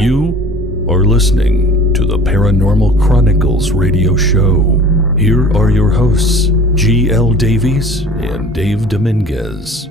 You are listening to the Paranormal Chronicles radio show. Here are your hosts, G.L. Davies and Dave Dominguez.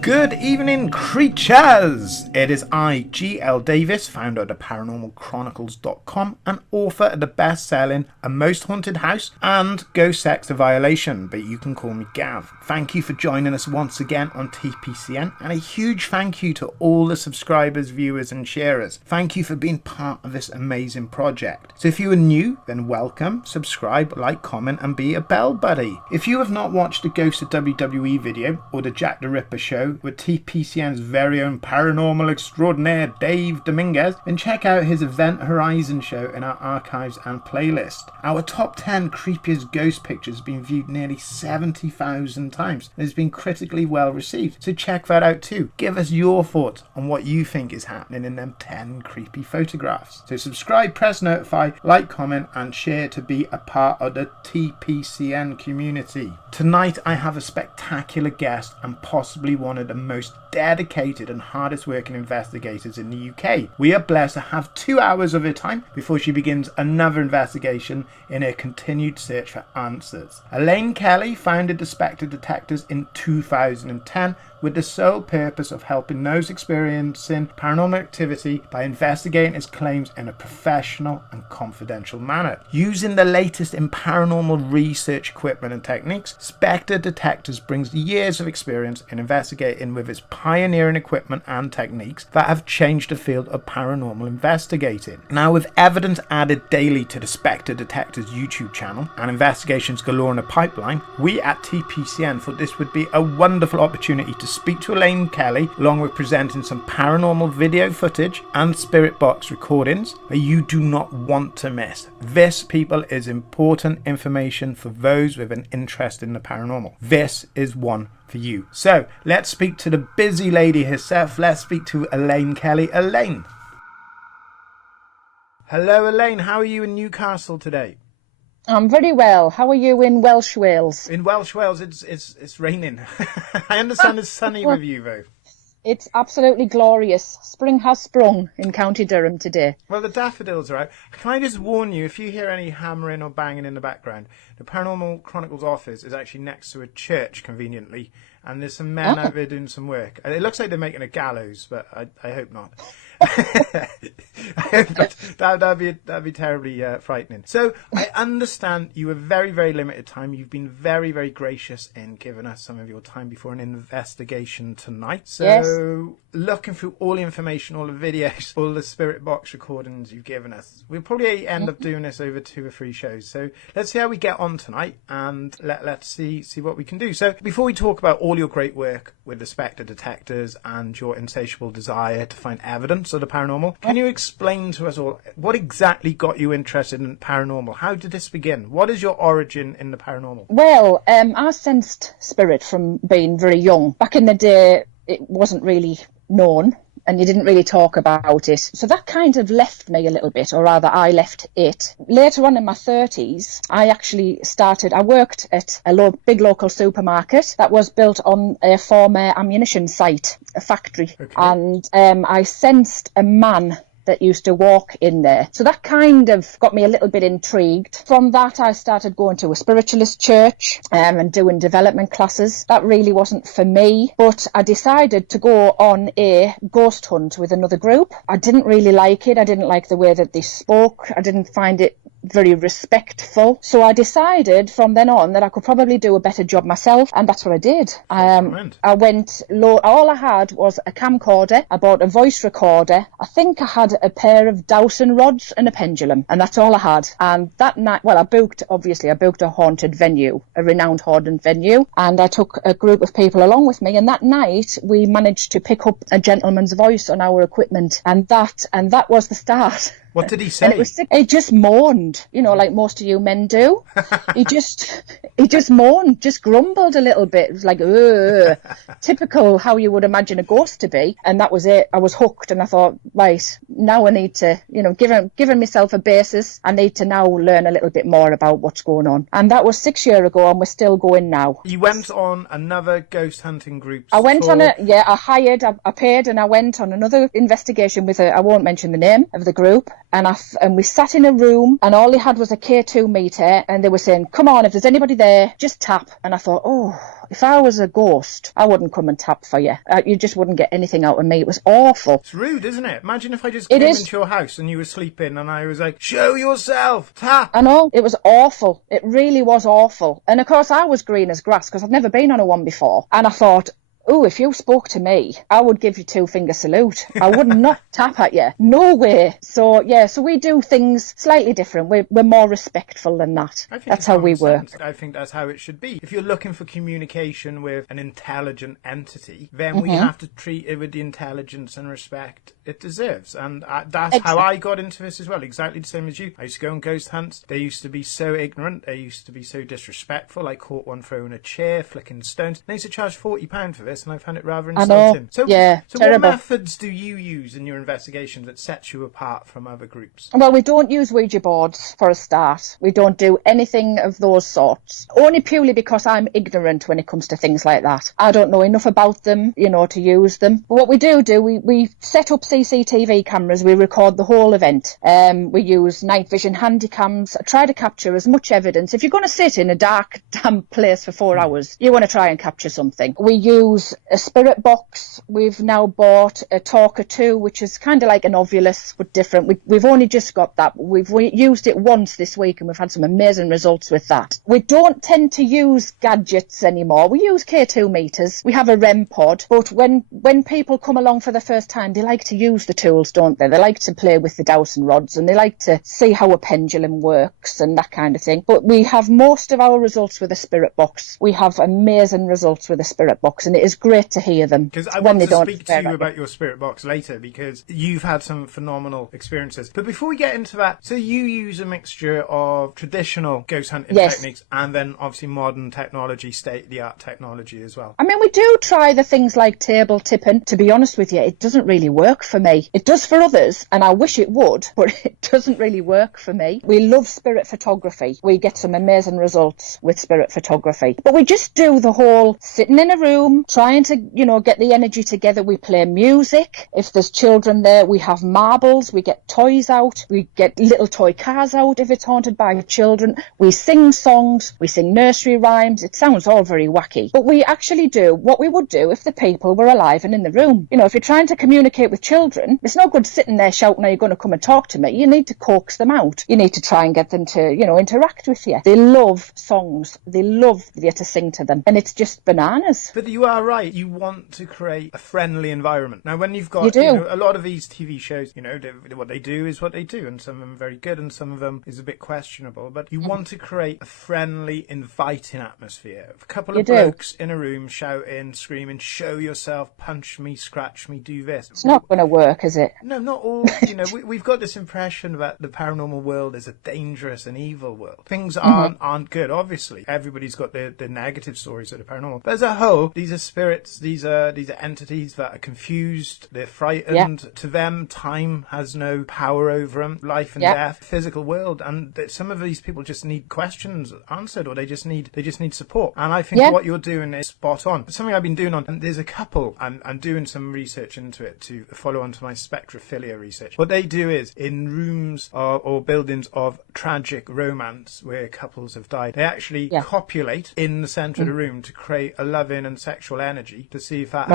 Good evening, creatures! It is I, G.L. Davis, founder of the ParanormalChronicles.com and author of the best-selling A Most Haunted House and Ghost Sex a Violation, but you can call me Gav. Thank you for joining us once again on TPCN, and a huge thank you to all the subscribers, viewers and sharers. Thank you for being part of this amazing project. So if you are new, then welcome, subscribe, like, comment and be a bell buddy. If you have not watched the Ghost of WWE video or the Jack the Ripper show with TPCN's very own paranormal extraordinaire Dave Dominguez, then check out his Event Horizon show in our archives and playlist. Our top 10 creepiest ghost pictures have been viewed nearly 70,000 times and has been critically well received, so check that out too. Give us your thoughts on what you think is happening in them 10 creepy photographs. So subscribe, press notify, like, comment and share to be a part of the TPCN community. Tonight I have a spectacular guest and possibly one of the most dedicated and hardest working investigators in the UK. We are blessed to have 2 hours of her time before she begins another investigation in her continued search for answers. Elaine Kelly founded the SPECTRE Detectors in 2010 with the sole purpose of helping those experiencing paranormal activity by investigating its claims in a professional and confidential manner. Using the latest in paranormal research equipment and techniques, SPECTRE Detectors brings years of experience in investigating with its pioneering equipment and techniques that have changed the field of paranormal investigating. Now, with evidence added daily to the SPECTRE Detectors YouTube channel and investigations galore in the pipeline, we at TPCN thought this would be a wonderful opportunity to speak to Elaine Kelly, along with presenting some paranormal video footage and spirit box recordings that you do not want to miss. This, people, is important information for those with an interest in the paranormal. This is one for you. So let's speak to the busy lady herself. Let's speak to Elaine Kelly. Elaine. Hello, Elaine. How are you in Newcastle today? I'm very well. How are you in Welsh Wales? In Welsh Wales, it's raining. I understand it's sunny with you, though. It's absolutely glorious. Spring has sprung in County Durham today. Well, the daffodils are out. Can I just warn you, if you hear any hammering or banging in the background, the Paranormal Chronicles office is actually next to a church, conveniently, and there's some men out there doing some work. It looks like they're making a gallows, but I hope not. That'd be terribly frightening. So I understand you have very, very limited time. You've been very, very gracious in giving us some of your time before an investigation tonight. So yes. Looking through all the information, all the videos, all the spirit box recordings you've given us, we'll probably end up doing this over 2 or 3 shows. So let's see how we get on tonight, and let's see what we can do. So before we talk about all your great work with the SPECTRE Detectors and your insatiable desire to find evidence of the paranormal, can you explain to us all what exactly got you interested in paranormal? How did this begin? What is your origin in the paranormal? Well, I sensed spirit from being very young. Back in the day, it wasn't really known and you didn't really talk about it. So that kind of left me a little bit, or rather I left it. Later on in my 30s, I worked at a big local supermarket that was built on a former ammunition site, a factory. Okay. And I sensed a man that used to walk in there. So that kind of got me a little bit intrigued. From that, I started going to a spiritualist church and doing development classes. That really wasn't for me, but I decided to go on a ghost hunt with another group. I didn't really like it. I didn't like the way that they spoke. I didn't find it very respectful. So I decided from then on that I could probably do a better job myself, and that's what I did. I went low. All I had was a camcorder. I bought a voice recorder. I think I had a pair of dowsing rods and a pendulum, and that's all I had. And that night, well, I booked a haunted venue, a renowned haunted venue, and I took a group of people along with me, and that night we managed to pick up a gentleman's voice on our equipment, and that was the start. What did he say? It just moaned. like most of you men do. he just moaned, just grumbled a little bit. It was like, ugh, typical how you would imagine a ghost to be. And that was it. I was hooked, and I thought, right, now I need to, given myself a basis, I need to now learn a little bit more about what's going on. And that was 6 years ago, and we're still going now. You went on another ghost hunting group. I went on I paid, and I went on another investigation with I won't mention the name of the group, and we sat in a room, and all they had was a K2 meter, and they were saying, come on, if there's anybody there, just tap. And I thought, oh, if I was a ghost, I wouldn't come and tap for you. You just wouldn't get anything out of me. It was awful. It's rude, isn't it? Imagine if I just came into your house and you were sleeping and I was like, show yourself, tap. I know, it was awful. It really was awful. And of course I was green as grass because I'd never been on a one before. And I thought, oh, if you spoke to me, I would give you 2-finger salute. I would not tap at you. No way. So we do things slightly different. We're more respectful than that. That's how we work. I think that's how it should be. If you're looking for communication with an intelligent entity, then we have to treat it with the intelligence and respect it deserves. And that's how I got into this as well. Exactly the same as you. I used to go on ghost hunts. They used to be so ignorant. They used to be so disrespectful. I caught one throwing a chair, flicking stones. They used to charge £40 for this, and I found it rather insulting. So what methods do you use in your investigations that sets you apart from other groups? Well, we don't use Ouija boards for a start. We don't do anything of those sorts. Only purely because I'm ignorant when it comes to things like that. I don't know enough about them, to use them. But what we do, we set up CCTV cameras. We record the whole event. We use night vision handycams. I try to capture as much evidence. If you're going to sit in a dark, damp place for 4 hours, you want to try and capture something. We use a spirit box. We've now bought a Talker 2, which is kind of like an Ovulus, but different. We've only just got that. We've used it once this week, and we've had some amazing results with that. We don't tend to use gadgets anymore. We use K2 meters. We have a REM pod, but when people come along for the first time, they like to use the tools, don't they? They like to play with the dowsing rods, and they like to see how a pendulum works and that kind of thing. But we have most of our results with a spirit box. We have amazing results with a spirit box, and it is great to hear them. Because I want to speak to you about your spirit box later, because you've had some phenomenal experiences. But before we get into that, so you use a mixture of traditional ghost hunting techniques and then obviously modern technology, state-of-the-art technology as well. I mean, we do try the things like table tipping. To be honest with you, it doesn't really work for me. It does for others, and I wish it would, but it doesn't really work for me. We love spirit photography. We get some amazing results with spirit photography. But we just do the whole sitting in a room, trying to, get the energy together. We play music. If there's children there, we have marbles. We get toys out. We get little toy cars out if it's haunted by children. We sing songs. We sing nursery rhymes. It sounds all very wacky. But we actually do what we would do if the people were alive and in the room. If you're trying to communicate with children, it's no good sitting there shouting, are you going to come and talk to me? You need to coax them out. You need to try and get them to, interact with you. They love songs. They love you to sing to them. And it's just bananas. But you are right. You want to create a friendly environment. Now, when you've got a lot of these TV shows, what they do is what they do, and some of them are very good, and some of them is a bit questionable. But you want to create a friendly, inviting atmosphere. A couple of blokes in a room shouting, screaming, show yourself, punch me, scratch me, do this. It's not going to work, is it? No, not all. We've got this impression that the paranormal world is a dangerous and evil world. Things aren't good. Obviously, everybody's got the negative stories of the paranormal. But as a whole, these are spirits. These are entities that are confused. They're frightened. To them, time has no power over them. Life and death, physical world, and some of these people just need questions answered, or they just need support. And I think what you're doing is spot on. Something I've been doing and there's a couple. I'm doing some research into it to follow on to my spectrophilia research. What they do is in rooms or buildings of tragic romance where couples have died, they actually copulate in the centre of the room to create a loving and sexual energy to see if that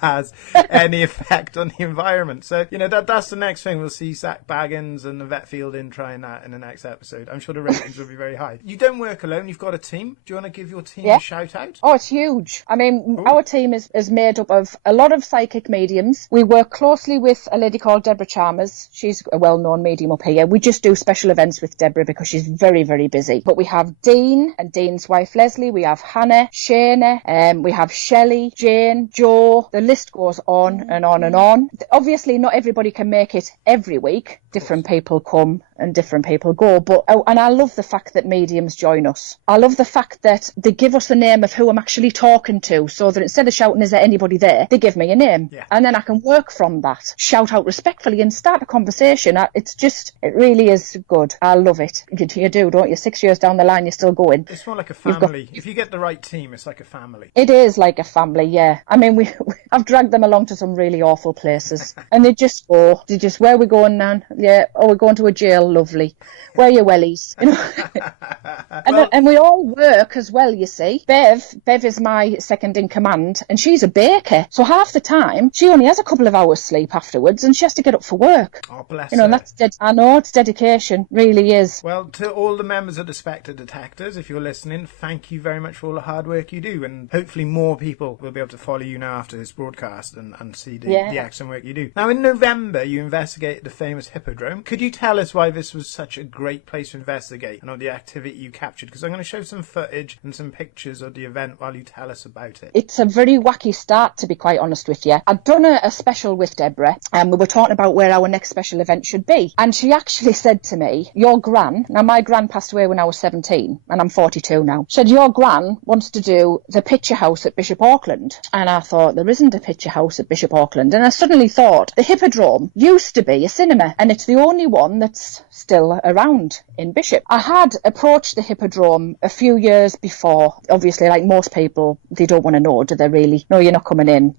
has any effect on the environment. So that's the next thing. We'll see Zach Baggins and Yvette Fielding trying that in the next episode. I'm sure the ratings will be very high. You don't work alone. You've got a team. Do you want to give your team a shout out? Oh, it's huge. I mean, our team is made up of a lot of psychic mediums. mediums. We work closely with a lady called Deborah Chalmers. She's a well-known medium up here. We just do special events with Deborah because she's very, very busy. But we have Dean and Dean's wife Leslie. We have Hannah, Shana, we have Shelley, Jane, Joe. The list goes on and on and on. Obviously, not everybody can make it every week. Different people come and different people go. And I love the fact that mediums join us. I love the fact that they give us the name of who I'm actually talking to, so that instead of shouting, is there anybody there, they give me a name. Yeah. And then I can work from that, shout out respectfully and start a conversation. It really is good. I love it. You do, don't you? 6 years down the line, you're still going. It's more like a family. If you get the right team, it's like a family. It is like a family, yeah. I mean, I've dragged them along to some really awful places. And they just go, where are we going, Nan? Yeah, oh, we're going to a jail, lovely. Where are your wellies? You know? and we all work as well, you see. Bev is my second in command, and she's a baker. So half the time, she only has a couple of hours sleep afterwards, and she has to get up for work. Oh, bless her. And that's I know, it's dedication, really is. Well, to all the members of the Spectre Detectors, if you're listening, thank you very much for all the hard work you do, and hopefully more people will be able to follow you now after this broadcast and see the excellent work you do. Now, in November, you investigated the famous Hippodrome. Could you tell us why this was such a great place to investigate and all the activity you captured? Because I'm going to show some footage and some pictures of the event while you tell us about it. It's a very wacky start, to be quite honest with you. I'd done a special with Deborah, and we were talking about where our next special event should be. And she actually said to me, your gran, now my gran passed away when I was 17, and I'm 42 now, said your gran wants to do the Picture House at Bishop Auckland. And I thought, there isn't a Picture House at Bishop Auckland. And I suddenly thought, the Hippodrome used to be a cinema, and it's the only one that's still around in Bishop. I had approached the Hippodrome a few years before. Obviously, like most people, they don't want to know, do they really? No, you're not coming in,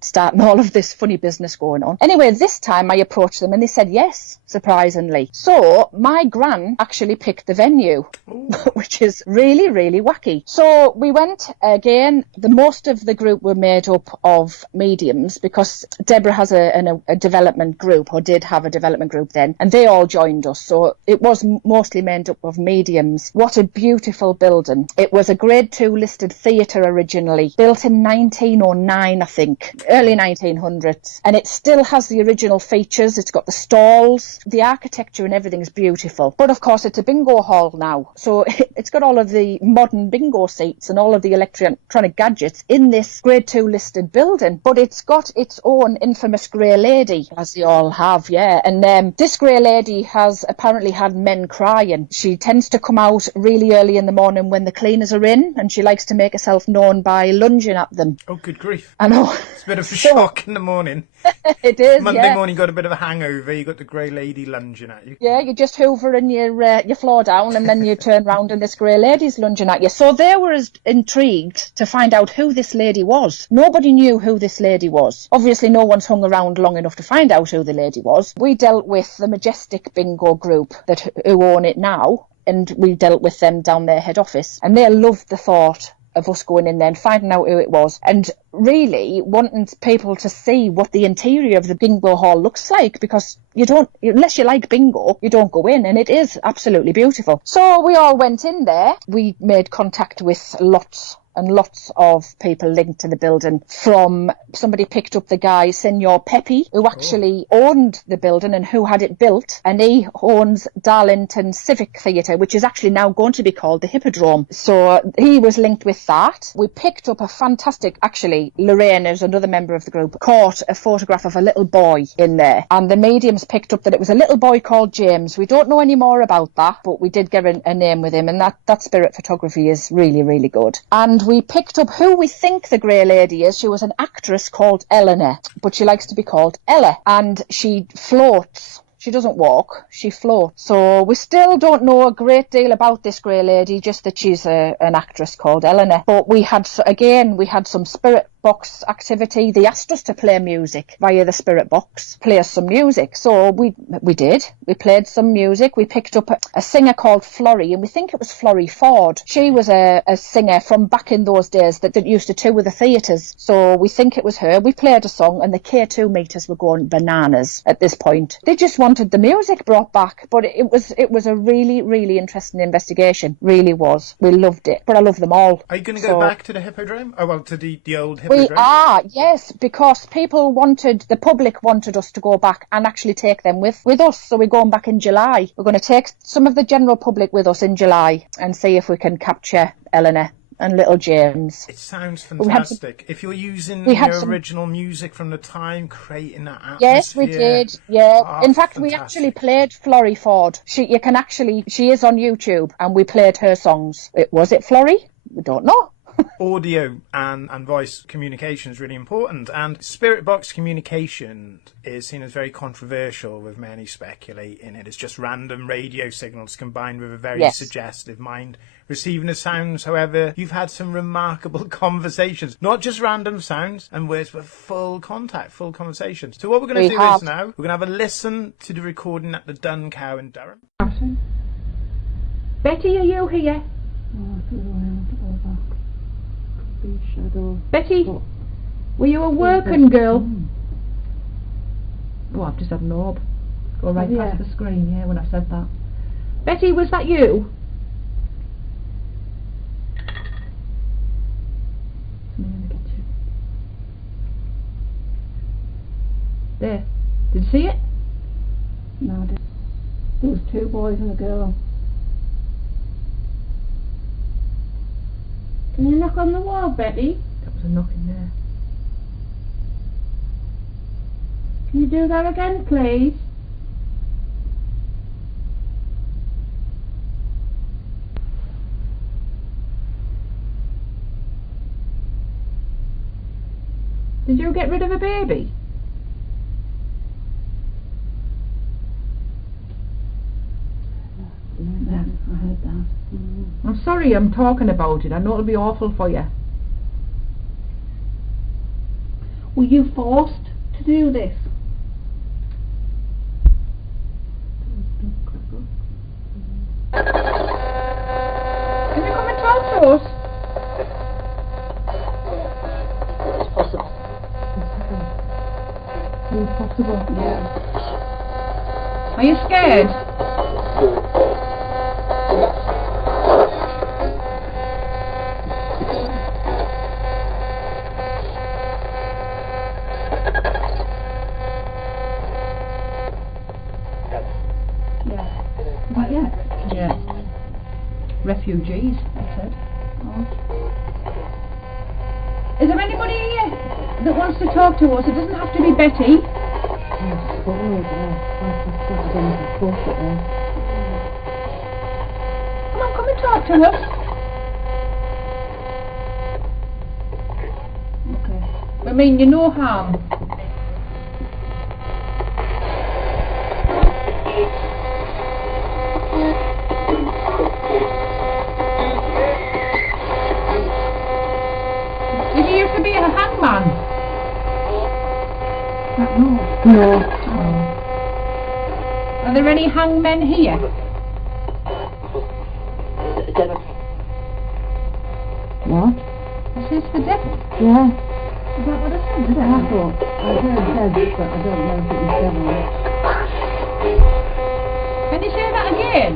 starting all of this funny business going on. Anyway, this time I approached them and they said yes, surprisingly. So my gran actually picked the venue, which is really, really wacky. So we went again. Most of the group were made up of mediums because Deborah has a development group, or did have a development group then, and they all joined us. So it was mostly made up of mediums. What a beautiful building. It was a grade 2 listed theatre originally, built in 1909, I think, early 1900s. And it still has the original features. It's got the stalls, the architecture and everything's beautiful. But of course, it's a bingo hall now. So it's got all of the modern bingo seats and all of the electronic gadgets in this grade 2 listed building. But it's got its own infamous grey lady, as they all have, yeah. And this grey lady has apparently had men crying. She tends to come out really early in the morning when the cleaners are in, and she likes to make herself known by lunging at them. Oh, good grief. I know. It's a bit of a shock in the morning. It is, Monday morning, got a bit of a hangover, you got the grey lady lunging at you. Yeah, you're just hoovering your floor down, and then you turn round and this grey lady's lunging at you. So they were as intrigued to find out who this lady was. Nobody knew who this lady was. Obviously, no one's hung around long enough to find out who the lady was. We dealt with the Majestic Bingo group who own it now, and we dealt with them down their head office, and they loved the thought of us going in there and finding out who it was, and really wanting people to see what the interior of the bingo hall looks like, because unless you like bingo, you don't go in, and it is absolutely beautiful. So we all went in there. We made contact with lots and lots of people linked to the building. From somebody picked up the guy, Senor Pepe, who actually owned the building and who had it built, and he owns Darlington Civic Theatre, which is actually now going to be called the Hippodrome. So he was linked with that. We picked up a fantastic, actually, Lorraine is another member of the group, caught a photograph of a little boy in there, and the mediums picked up that it was a little boy called James. We don't know any more about that, but we did get a name with him, and that spirit photography is really, really good. And we picked up who we think the grey lady is. She was an actress called Eleanor, but she likes to be called Ella, and she floats. She doesn't walk, she floats. So we still don't know a great deal about this grey lady, just that she's an actress called Eleanor. But we had some spirit box activity. They asked us to play music via the spirit box, play us some music. So we did. We played some music. We picked up a singer called Florrie, and we think it was Florrie Ford. She was a singer from back in those days that used to tour the theatres. So we think it was her. We played a song, and the K2 meters were going bananas at this point. They just wanted the music brought back, but it was a really, really interesting investigation. Really was. We loved it. But I love them all. Are you going to go back to the Hippodrome? Oh, well, to the old Hippodrome We great. are, yes, because the public wanted us to go back and actually take them with us. So we're going back in July. We're going to take some of the general public with us in July and see if we can capture Eleanor and little James. It sounds fantastic. If you're using original music from the time, creating that atmosphere. Yes, we did. Yeah. Oh, in fact, fantastic. we actually played Florrie Ford. She is on YouTube, and we played her songs. Was it Florrie? We don't know. Audio and voice communication is really important, and spirit box communication is seen as very controversial, with many speculating it is just random radio signals combined with a very suggestive mind receiving the sounds. However, you've had some remarkable conversations, not just random sounds and words, but full contact, full conversations. So what we're going to do is now we're going to have a listen to the recording at the Dun Cow in Durham. Betty, are you here? Betty, were you a working girl? Oh, I've just had an orb go right past the screen, when I said that. Betty, was that you? There. Did you see it? No, I didn't. There was 2 boys and a girl. Can you knock on the wall, Betty? That was a knock in there. Can you do that again, please? Did you get rid of a baby? Yeah, I heard that. I'm sorry I'm talking about it. I know it'll be awful for you. Were you forced to do this? Can you come and talk to us? It's possible. It's possible, yeah. Are you scared? Yeah. Refugees, that's it. Oh. Is there anybody here that wants to talk to us? It doesn't have to be Betty. Come and talk to us. Okay. I mean, you're no harm. Did you used to be a hangman? No. Are there any hangmen here? What? Is this the devil? Yeah. Is that what I said? Is I thought I heard dead, but I don't know if it was devil. Can you say that again?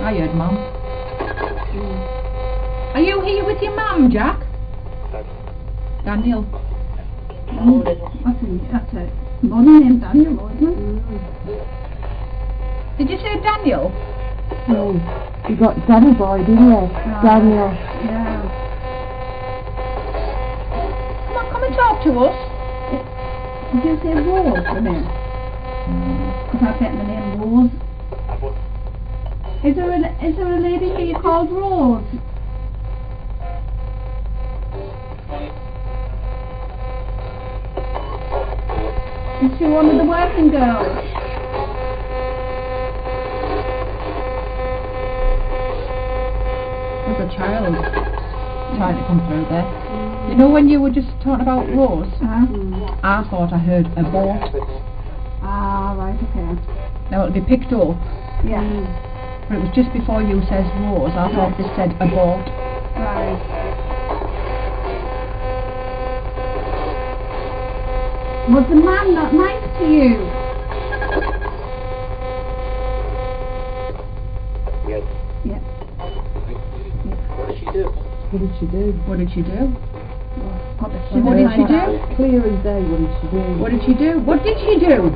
I heard Mum. Are you here with your mum, Jack? Daniel. That's it. Morning name Daniel, isn't it? Did you say Daniel? No. You got Danny boy, didn't you? Daniel. Yeah. Come and talk to us. Did you say Rose, the name? Because I've taken the name Rose. Is there a lady here called Rose? Is she one of the working girls? There's a child trying to come through there. You know when you were just talking about Rose? I thought I heard a boat. Ah, right, okay. Now it'll be picked up. Yeah. But it was just before you says Rose. I thought this said a boat. Right. Was the man not nice to you? Yes. Yeah. What did she do? He What did she do? What did she do? What did What did she do? Clear as day, what did she do? What did she do? What did she do?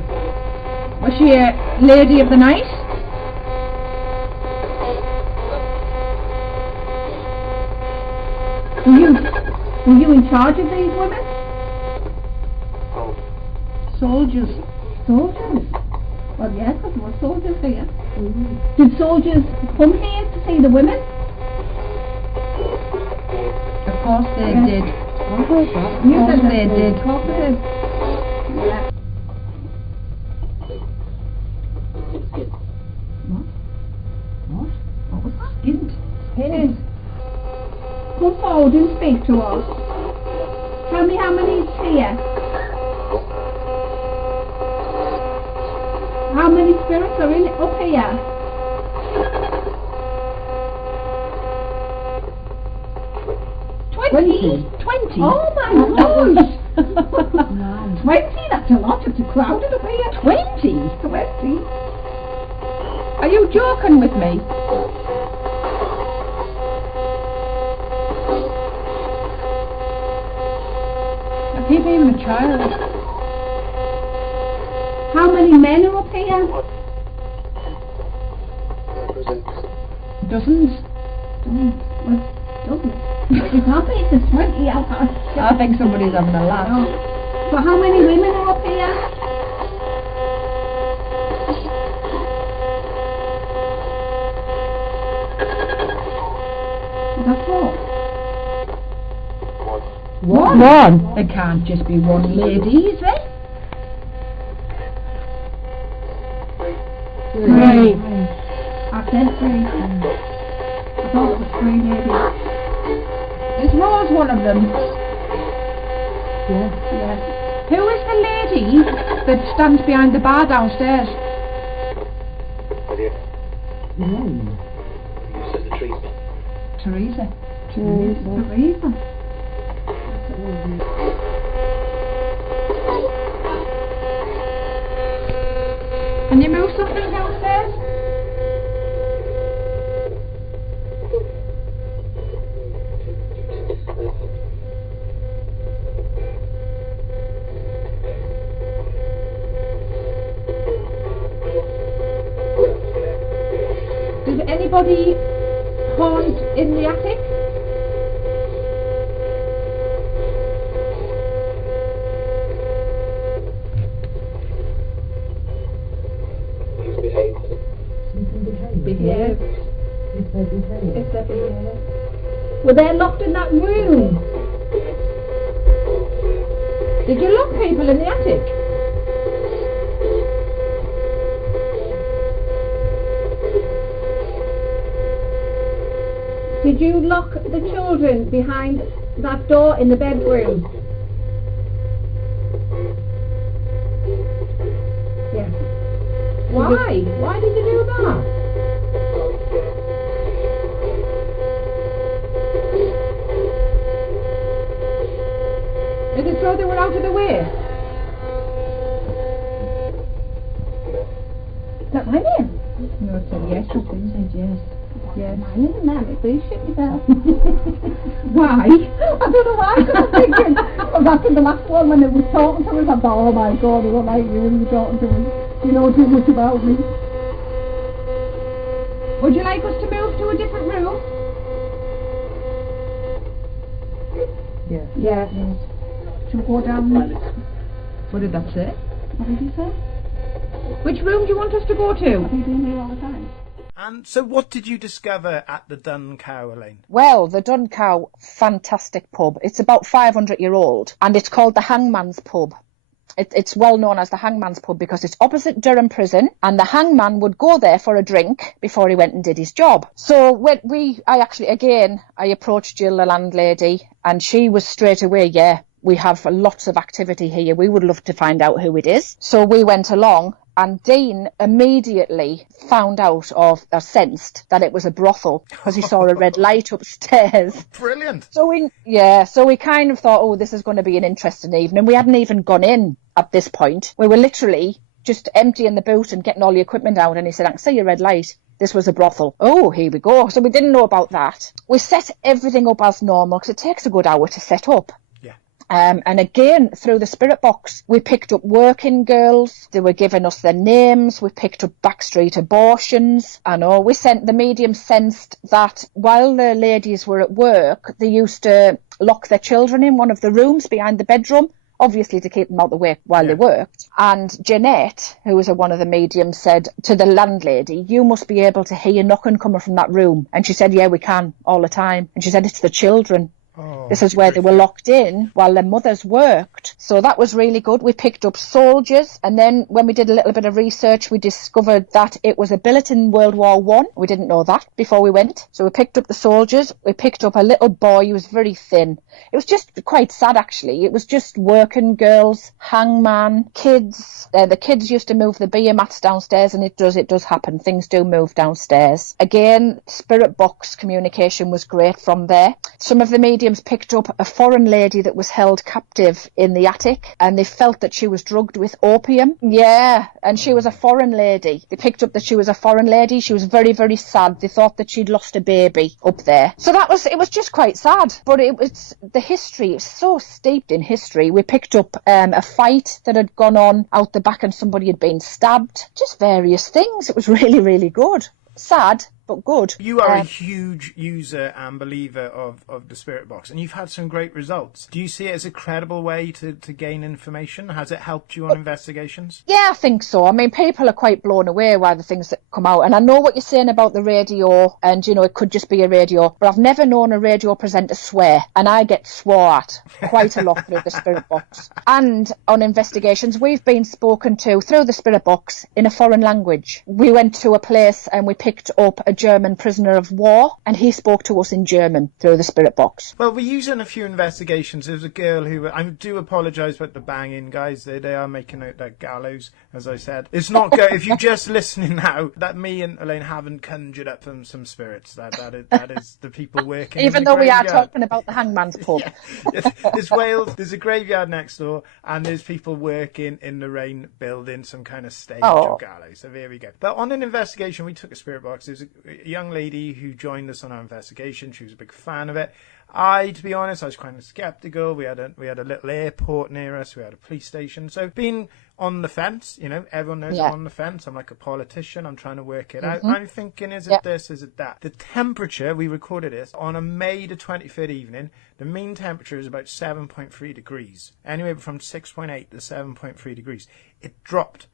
Was she a lady of the night? Were you in charge of these women? Soldiers. Soldiers? Well, yes, because there were soldiers here. Did soldiers come here to see the women? Of course they did. Of course they did. Of course they did. Yeah. What? What was that? Skint. Yes. Come forward and speak to us. Tell me how many is here. How many spirits are in up here? Twenty. Oh my gosh! 20? That's a lot. It's a crowded up here. 20? 20. Are you joking with me? I keep even a child. How many men are up here? Dozens. Dozens. You can't be to 20. I think somebody's having a laugh. So how many women are up here? That's all. One. There can't just be one lady, is there? Three. I said 3. I thought it was 3 ladies. Is Rose one of them? Yes. Who is the lady that stands behind the bar downstairs? Teresa. Teresa. Can you move something downstairs? Does anybody haunt in the attic? Behave. If they behave. Were they locked in that room? Did you lock people in the attic? Did you lock the children behind that door in the bedroom? Yes. Why? Why did you do that? Is it so they were out of the way? Is that my name? No, it said yes, I think it said yes. Yes. My name, man. Please shut yourself. Why? I don't know why, because I'm thinking, well, back in the last one when it was talking to us, I thought, oh my God, it was like you when you were talking to us. You know too much about me. Would you like us to move to a different room? Yes. Yes. Shall we go down? What did that say? What did you say? Which room do you want us to go to? What are you doing here all the time? And so what did you discover at the Dun Cow, Elaine? Well, the Dun Cow, fantastic pub. It's about 500 year old and it's called the Hangman's Pub. It's well known as the Hangman's Pub because it's opposite Durham Prison and the hangman would go there for a drink before he went and did his job. So when I approached Jill, the landlady, and she was straight away, yeah, we have lots of activity here. We would love to find out who it is. So we went along. And Dean immediately found out sensed that it was a brothel because he saw a red light upstairs. Brilliant. So we kind of thought, oh, this is going to be an interesting evening. We hadn't even gone in at this point. We were literally just emptying the boot and getting all the equipment out. And he said, I can see your red light. this was a brothel. Oh, here we go. So we didn't know about that. We set everything up as normal because it takes a good hour to set up. And again, through the spirit box, we picked up working girls. They were giving us their names. We picked up backstreet abortions. I know the medium sensed that while the ladies were at work, they used to lock their children in one of the rooms behind the bedroom, obviously to keep them out the way while they worked. And Jeanette, who was one of the mediums, said to the landlady, you must be able to hear knocking coming from that room. And she said, yeah, we can all the time. And she said, it's the children. This is where they were locked in while their mothers worked. So that was really good. We picked up soldiers, and then when we did a little bit of research, we discovered that it was a billet in World War One. We didn't know that before we went. So we picked up the soldiers. We picked up a little boy who was very thin. It was just quite sad, actually. It was just working girls, hangman, kids. The kids used to move the beer mats downstairs, and it does happen. Things do move downstairs. Again, spirit box communication was great from there. Some of the mediums picked up a foreign lady that was held captive in the attic, and they felt that she was drugged with opium. Yeah, and she was a foreign lady. They picked up that she was a foreign lady. She was very, very sad. They thought that she'd lost a baby up there. So it was just quite sad. But the history is so steeped in history. We picked up a fight that had gone on out the back and somebody had been stabbed. Just various things. It was really, really good. Sad, but good. You are a huge user and believer of the spirit box, and you've had some great results. Do you see it as a credible way to gain information? Has it helped you on investigations? Yeah, I think so. I mean, people are quite blown away by the things that come out, and I know what you're saying about the radio, and it could just be a radio, but I've never known a radio presenter swear, and I get swore at quite a lot through the spirit box. And on investigations, we've been spoken to through the spirit box in a foreign language. We went to a place and we picked up a German prisoner of war, and he spoke to us in German through the spirit box. Well, we're using a few investigations. There's a girl who, I do apologise about the banging, guys. They are making out that gallows, as I said. It's not good. If you're just listening now, that me and Elaine haven't conjured up some spirits. That is the people working. Even though we are talking about the hangman's pub. Yeah. It's Wales. There's a graveyard next door, and there's people working in the rain building some kind of stage or gallows. So there we go. But on an investigation, we took a spirit box. There's a young lady who joined us on our investigation. She was a big fan of it. To be honest, I was kind of sceptical. We had a little airport near us. We had a police station. So being on the fence, everyone knows I'm on the fence. I'm like a politician. I'm trying to work it out. I'm thinking, is it this? Is it that? The temperature, we recorded this on a May the 23rd evening. The mean temperature is about 7.3 degrees. Anywhere from 6.8 to 7.3 degrees. It dropped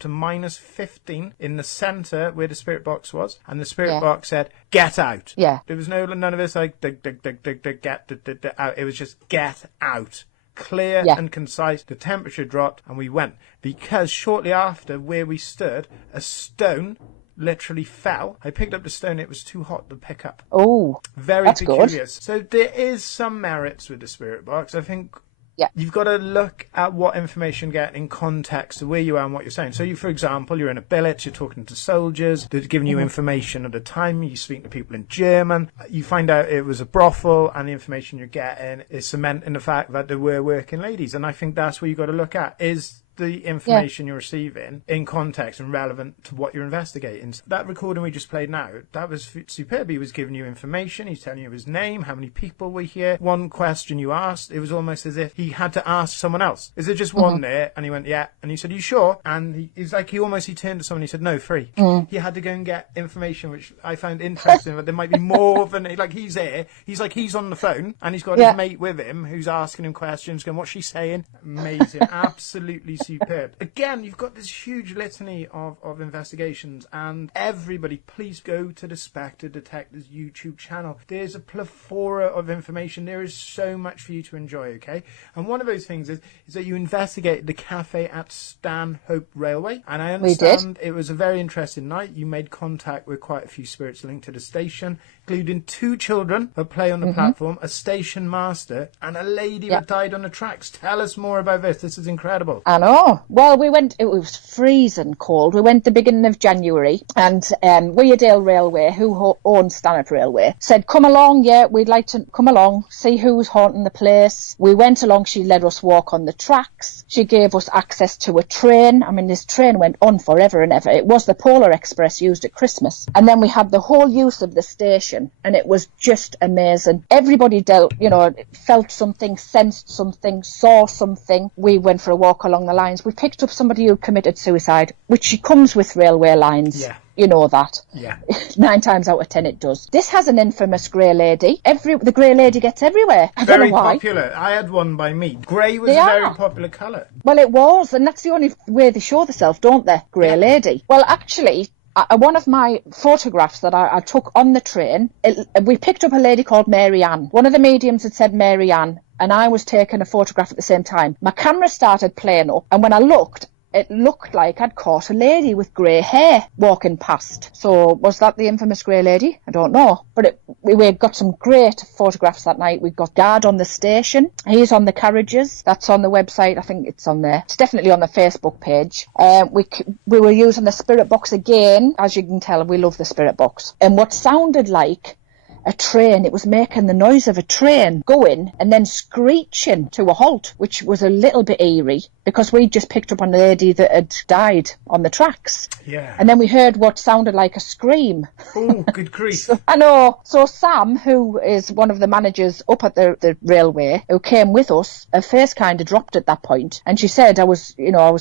to minus 15 in the centre where the spirit box was, and the spirit box said, get out. Yeah. There was none of this like, get out. It was just, get out. Clear and concise. The temperature dropped, and we went. Because shortly after where we stood, a stone literally fell. I picked up the stone. It was too hot to pick up. Oh, very that's peculiar. Good. So there is some merits with the spirit box. I think you've got to look at what information you get in context to where you are and what you're saying. So, for example, you're in a billet, you're talking to soldiers, they're giving you information at the time, you speak to people in German, you find out it was a brothel, and the information you're getting is cementing the fact that there were working ladies. And I think that's where you've got to look at, is the information you're receiving in context and relevant to what you're investigating. So that recording we just played now, that was superb. He was giving you information, he's telling you his name, how many people were here. One question you asked, it was almost as if he had to ask someone else, is there just one there? And he went, yeah. And he said, are you sure? And he turned to someone, he said, no, 3. He had to go and get information, which I found interesting, that there might be more than, like, he's there, he's on the phone, and he's got his mate with him who's asking him questions, going, what's she saying? Amazing. Absolutely superb. Again, you've got this huge litany of investigations, and everybody, please go to the Spectre Detectors YouTube channel. There's a plethora of information. There is so much for you to enjoy, okay? And one of those things is that you investigated the cafe at Stanhope Railway, and I understand it was a very interesting night. You made contact with quite a few spirits linked to the station. including 2 children that play on the platform, a station master, and a lady that died on the tracks. Tell us more about this. This is incredible. I know. Well, we went, it was freezing cold. We went the beginning of January, and Weardale Railway, who owns Stanhope Railway, said, come along, we'd like to come along, see who's haunting the place. We went along, she let us walk on the tracks. She gave us access to a train. I mean, this train went on forever and ever. It was the Polar Express used at Christmas. And then we had the whole use of the station, and it was just amazing. Everybody felt something, sensed something, saw something. We went for a walk along the lines. We picked up somebody who committed suicide, which comes with railway lines. Yeah. You know that. Yeah. 9 times out of 10 it does. This has an infamous grey lady. The grey lady gets everywhere. I don't know why. Popular. I had one by me. Grey was a very popular colour. Well, it was, and that's the only way they show themselves, don't they? Grey lady. Well, actually, one of my photographs that I took on the train, we picked up a lady called Mary Ann. One of the mediums had said Mary Ann, and I was taking a photograph at the same time. My camera started playing up, and when I looked, it looked like I'd caught a lady with grey hair walking past. So was that the infamous grey lady? I don't know. But we got some great photographs that night. We got guard on the station. He's on the carriages. That's on the website. I think it's on there. It's definitely on the Facebook page. We were using the spirit box again. As you can tell, we love the spirit box. And what sounded like a train, it was making the noise of a train going and then screeching to a halt, which was a little bit eerie because we just picked up on a lady that had died on the tracks. Yeah. And then we heard what sounded like a scream. Oh, good grief. I know. So Sam, who is one of the managers up at the railway, who came with us, her face kind of dropped at that point, and she said I was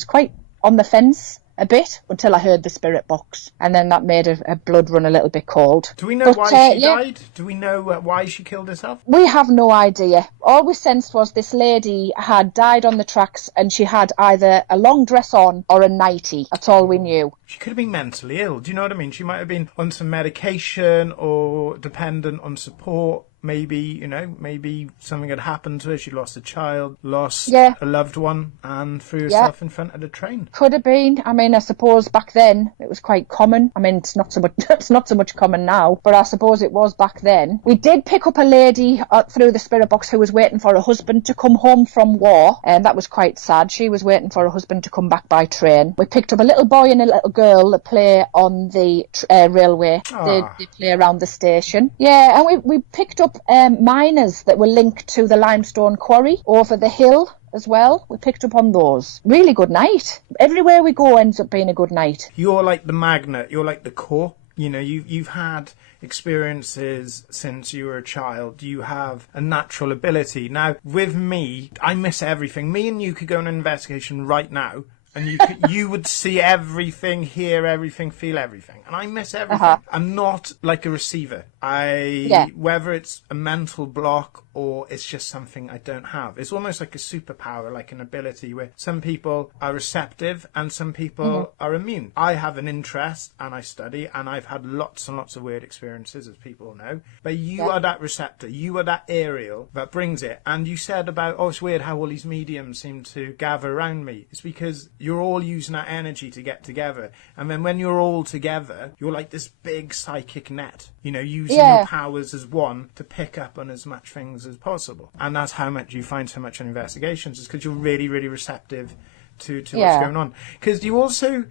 quite on the fence a bit until I heard the spirit box, and then that made her blood run a little bit cold. Do we know why she died? Do we know why she killed herself? We have no idea. All we sensed was this lady had died on the tracks, and she had either a long dress on or a nightie. That's all we knew. She could have been mentally ill. Do you know what I mean? She might have been on some medication or dependent on support. Maybe, maybe something had happened to her. She lost a child, lost a loved one, and threw herself in front of the train. Could have been. I mean, I suppose back then it was quite common. I mean, it's not so much common now, but I suppose it was back then. We did pick up a lady through the spirit box who was waiting for her husband to come home from war, and that was quite sad. She was waiting for her husband to come back by train. We picked up a little boy and a little girl that play on the railway. They play around the station. Yeah, and we picked up miners that were linked to the limestone quarry over the hill as well. We picked up on those. Really good night. Everywhere we go ends up being a good night. You're like the magnet. You're like the core. You've had experiences since you were a child. You have a natural ability. Now, with me, I miss everything. Me and you could go on an investigation right now, and you would see everything, hear everything, feel everything. And I miss everything. I'm not like a receiver. Whether it's a mental block or it's just something I don't have. It's almost like a superpower, like an ability where some people are receptive and some people are immune. I have an interest and I study, and I've had lots and lots of weird experiences, as people know. But you are that receptor. You are that aerial that brings it. And you said about, it's weird how all these mediums seem to gather around me. It's because you're all using that energy to get together. And then when you're all together, you're like this big psychic net, using your powers as one to pick up on as much things as possible. And that's how much you find so much in investigations, is because you're really, really receptive to what's going on. Because you also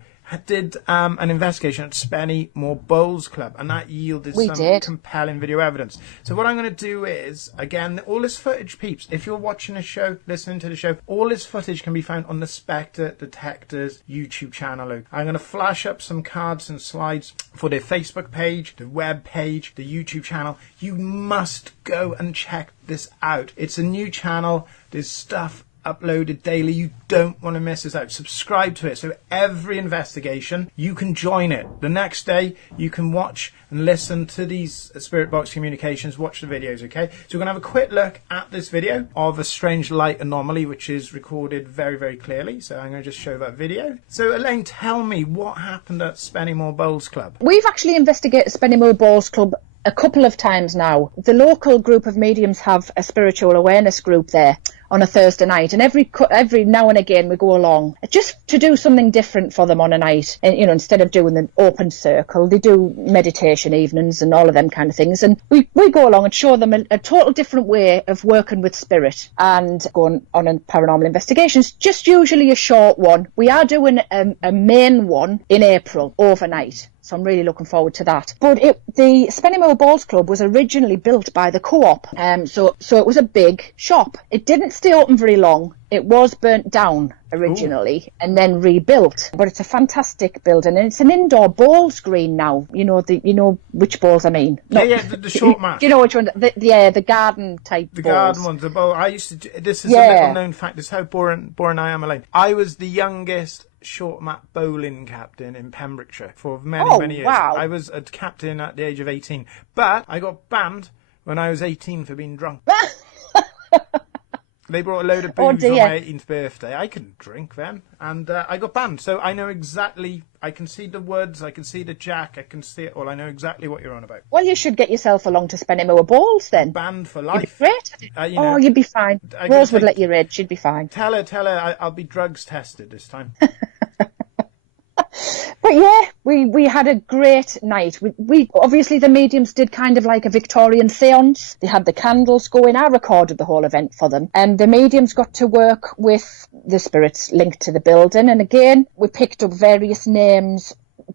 did an investigation at Spenny Moor Bowls Club, and that yielded some compelling video evidence. So what I'm going to do is, again, all this footage, peeps, if you're watching a show, listening to the show, all this footage can be found on the SPECTRE Detectors YouTube channel. I'm going to flash up some cards and slides for their Facebook page, the web page, the YouTube channel. You must go and check this out. It's a new channel. There's stuff uploaded daily. You don't want to miss this out. Subscribe to it, so every investigation you can join it. The next day you can watch and listen to these Spirit Box communications, watch the videos. Okay, so we're going to have a quick look at this video of a strange light anomaly, which is recorded very, very clearly. So I'm going to just show that video. So Elaine, tell me what happened at Spenny Moor Bowls Club. We've actually investigated Spenny Moor Bowls Club a couple of times now. The local group of mediums have a spiritual awareness group there. on a Thursday night, and every now and again we go along just to do something different for them on a night. And instead of doing the open circle, they do meditation evenings and all of them kind of things. And we go along and show them a total different way of working with spirit and going on a paranormal investigations. Just usually a short one. We are doing a main one in April overnight. So I'm really looking forward to that. But the Spennymoor Balls Club was originally built by the co-op. So it was a big shop. It didn't stay open very long. It was burnt down originally and then rebuilt. But it's a fantastic building, and it's an indoor bowls green now. You know which balls I mean. The short mat. You know which one? The garden type balls. The garden ones. I used to. This is a little known fact. This is how boring I am, Elaine. I was the youngest short mat bowling captain in Pembrokeshire for many years. Wow. I was a captain at the age of 18, but I got banned when I was 18 for being drunk. They brought a load of booze on my 18th birthday. I couldn't drink then, and I got banned. So I know exactly. I can see the woods, I can see the jack, I can see it all. I know exactly what you're on about. Well, you should get yourself along to Spennymoor Balls then. Banned for life. You'd be great. You'd be fine. Rose would let you in. She'd be fine. Tell her I'll be drugs tested this time. But yeah, we had a great night. We obviously, the mediums did kind of like a Victorian seance. They had the candles going. I recorded the whole event for them, and the mediums got to work with the spirits linked to the building. And again, we picked up various names,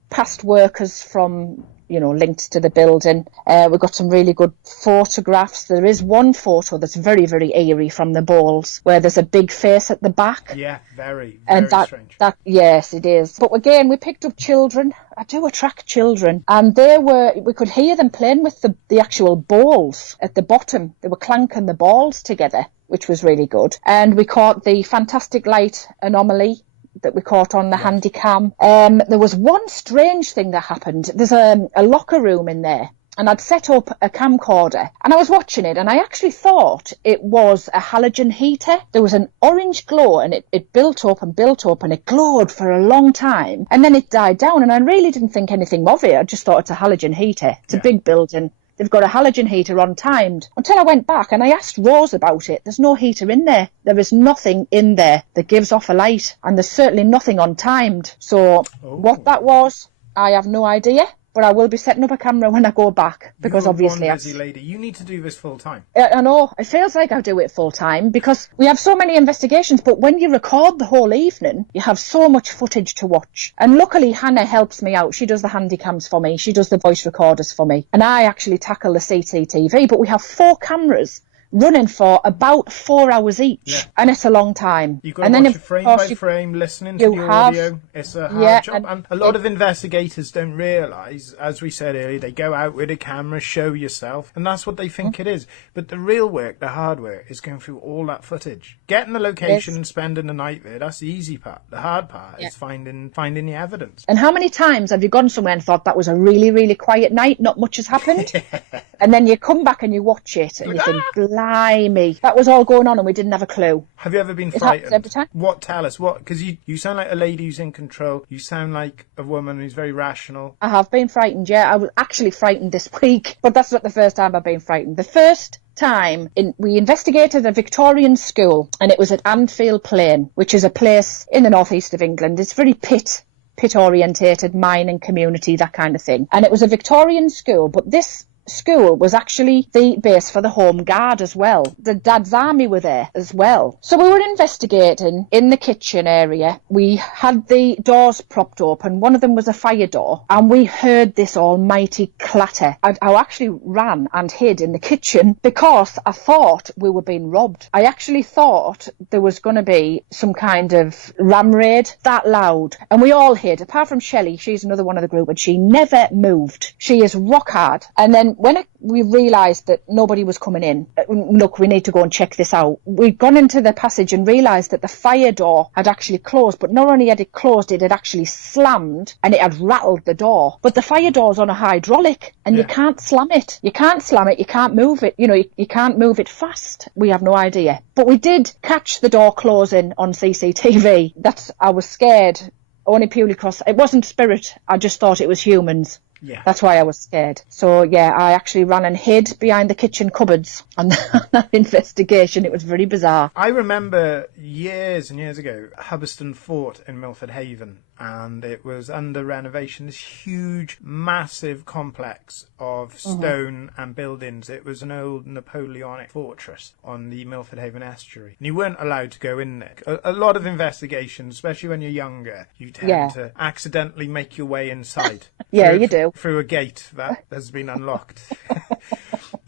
past workers from linked to the building. We've got some really good photographs. There is one photo that's very, very eerie from the balls, where there's a big face at the back. Yeah, very strange. Yes, it is. But again, we picked up children. I do attract children, and we could hear them playing with the actual balls at the bottom. They were clanking the balls together, which was really good. And we caught the fantastic light anomaly that we caught on the handy cam. There was one strange thing that happened. There's a locker room in there, and I'd set up a camcorder, and I was watching it, and I actually thought it was a halogen heater. There was an orange glow, and it built up, and it glowed for a long time, and then it died down, and I really didn't think anything of it. I just thought it's a halogen heater. It's a big building. They've got a halogen heater on timed. Until I went back and I asked Rose about it. There's no heater in there. There is nothing in there that gives off a light. And there's certainly nothing on timed. So what that was, I have no idea. But I will be setting up a camera when I go back, because obviously busy lady. You need to do this full time. I know. It feels like I do it full time because we have so many investigations, but when you record the whole evening, you have so much footage to watch. And luckily, Hannah helps me out. She does the handy cams for me. She does the voice recorders for me. And I actually tackle the CCTV, but we have 4 cameras running for about 4 hours each, and it's a long time. You've got to watch it frame by frame, listening to the audio. It's a hard job, and a lot of investigators don't realise, as we said earlier, they go out with a camera, show yourself, and that's what they think it is. But the real work, the hard work, is going through all that footage, getting the location and spending the night there. That's the easy part. The hard part is finding the evidence. And how many times have you gone somewhere and thought that was a really, really quiet night, not much has happened? And then you come back and you watch it and you think, blimey, that was all going on and we didn't have a clue. Have you ever been frightened? Every time. What? Tell us. What? Because you sound like a lady who's in control. You sound like a woman who's very rational. I have been frightened, yeah. I was actually frightened this week, but that's not the first time I've been frightened. The first time we investigated a Victorian school, and it was at Anfield Plain, which is a place in the northeast of England. It's very pit orientated, mining community, that kind of thing. And it was a Victorian school, but this school was actually the base for the Home Guard as well. The Dad's Army were there as well. So we were investigating in the kitchen area. We had the doors propped open. One of them was a fire door, and we heard this almighty clatter. I actually ran and hid in the kitchen because I thought we were being robbed. I actually thought there was going to be some kind of ram raid, that loud. And we all hid, apart from Shelley. She's another one of the group, and she never moved. She is rock hard. And then when we realised that nobody was coming in, look, we need to go and check this out. We'd gone into the passage and realised that the fire door had actually closed, but not only had it closed, it had actually slammed and it had rattled the door. But the fire door's on a hydraulic and you can't slam it. You can't slam it, you can't move it. You know, you can't move it fast. We have no idea. But we did catch the door closing on CCTV. I was scared. Only purely because it wasn't spirit. I just thought it was humans. Yeah. That's why I was scared. So, yeah, I actually ran and hid behind the kitchen cupboards on that investigation. It was very bizarre. I remember years and years ago, Hubberston Fort in Milford Haven, and it was under renovation, this huge, massive complex of stone and buildings. It was an old Napoleonic fortress on the Milford Haven estuary. And you weren't allowed to go in there. A lot of investigations, especially when you're younger, you tend to accidentally make your way inside. Yeah, you do. Through a gate that has been unlocked.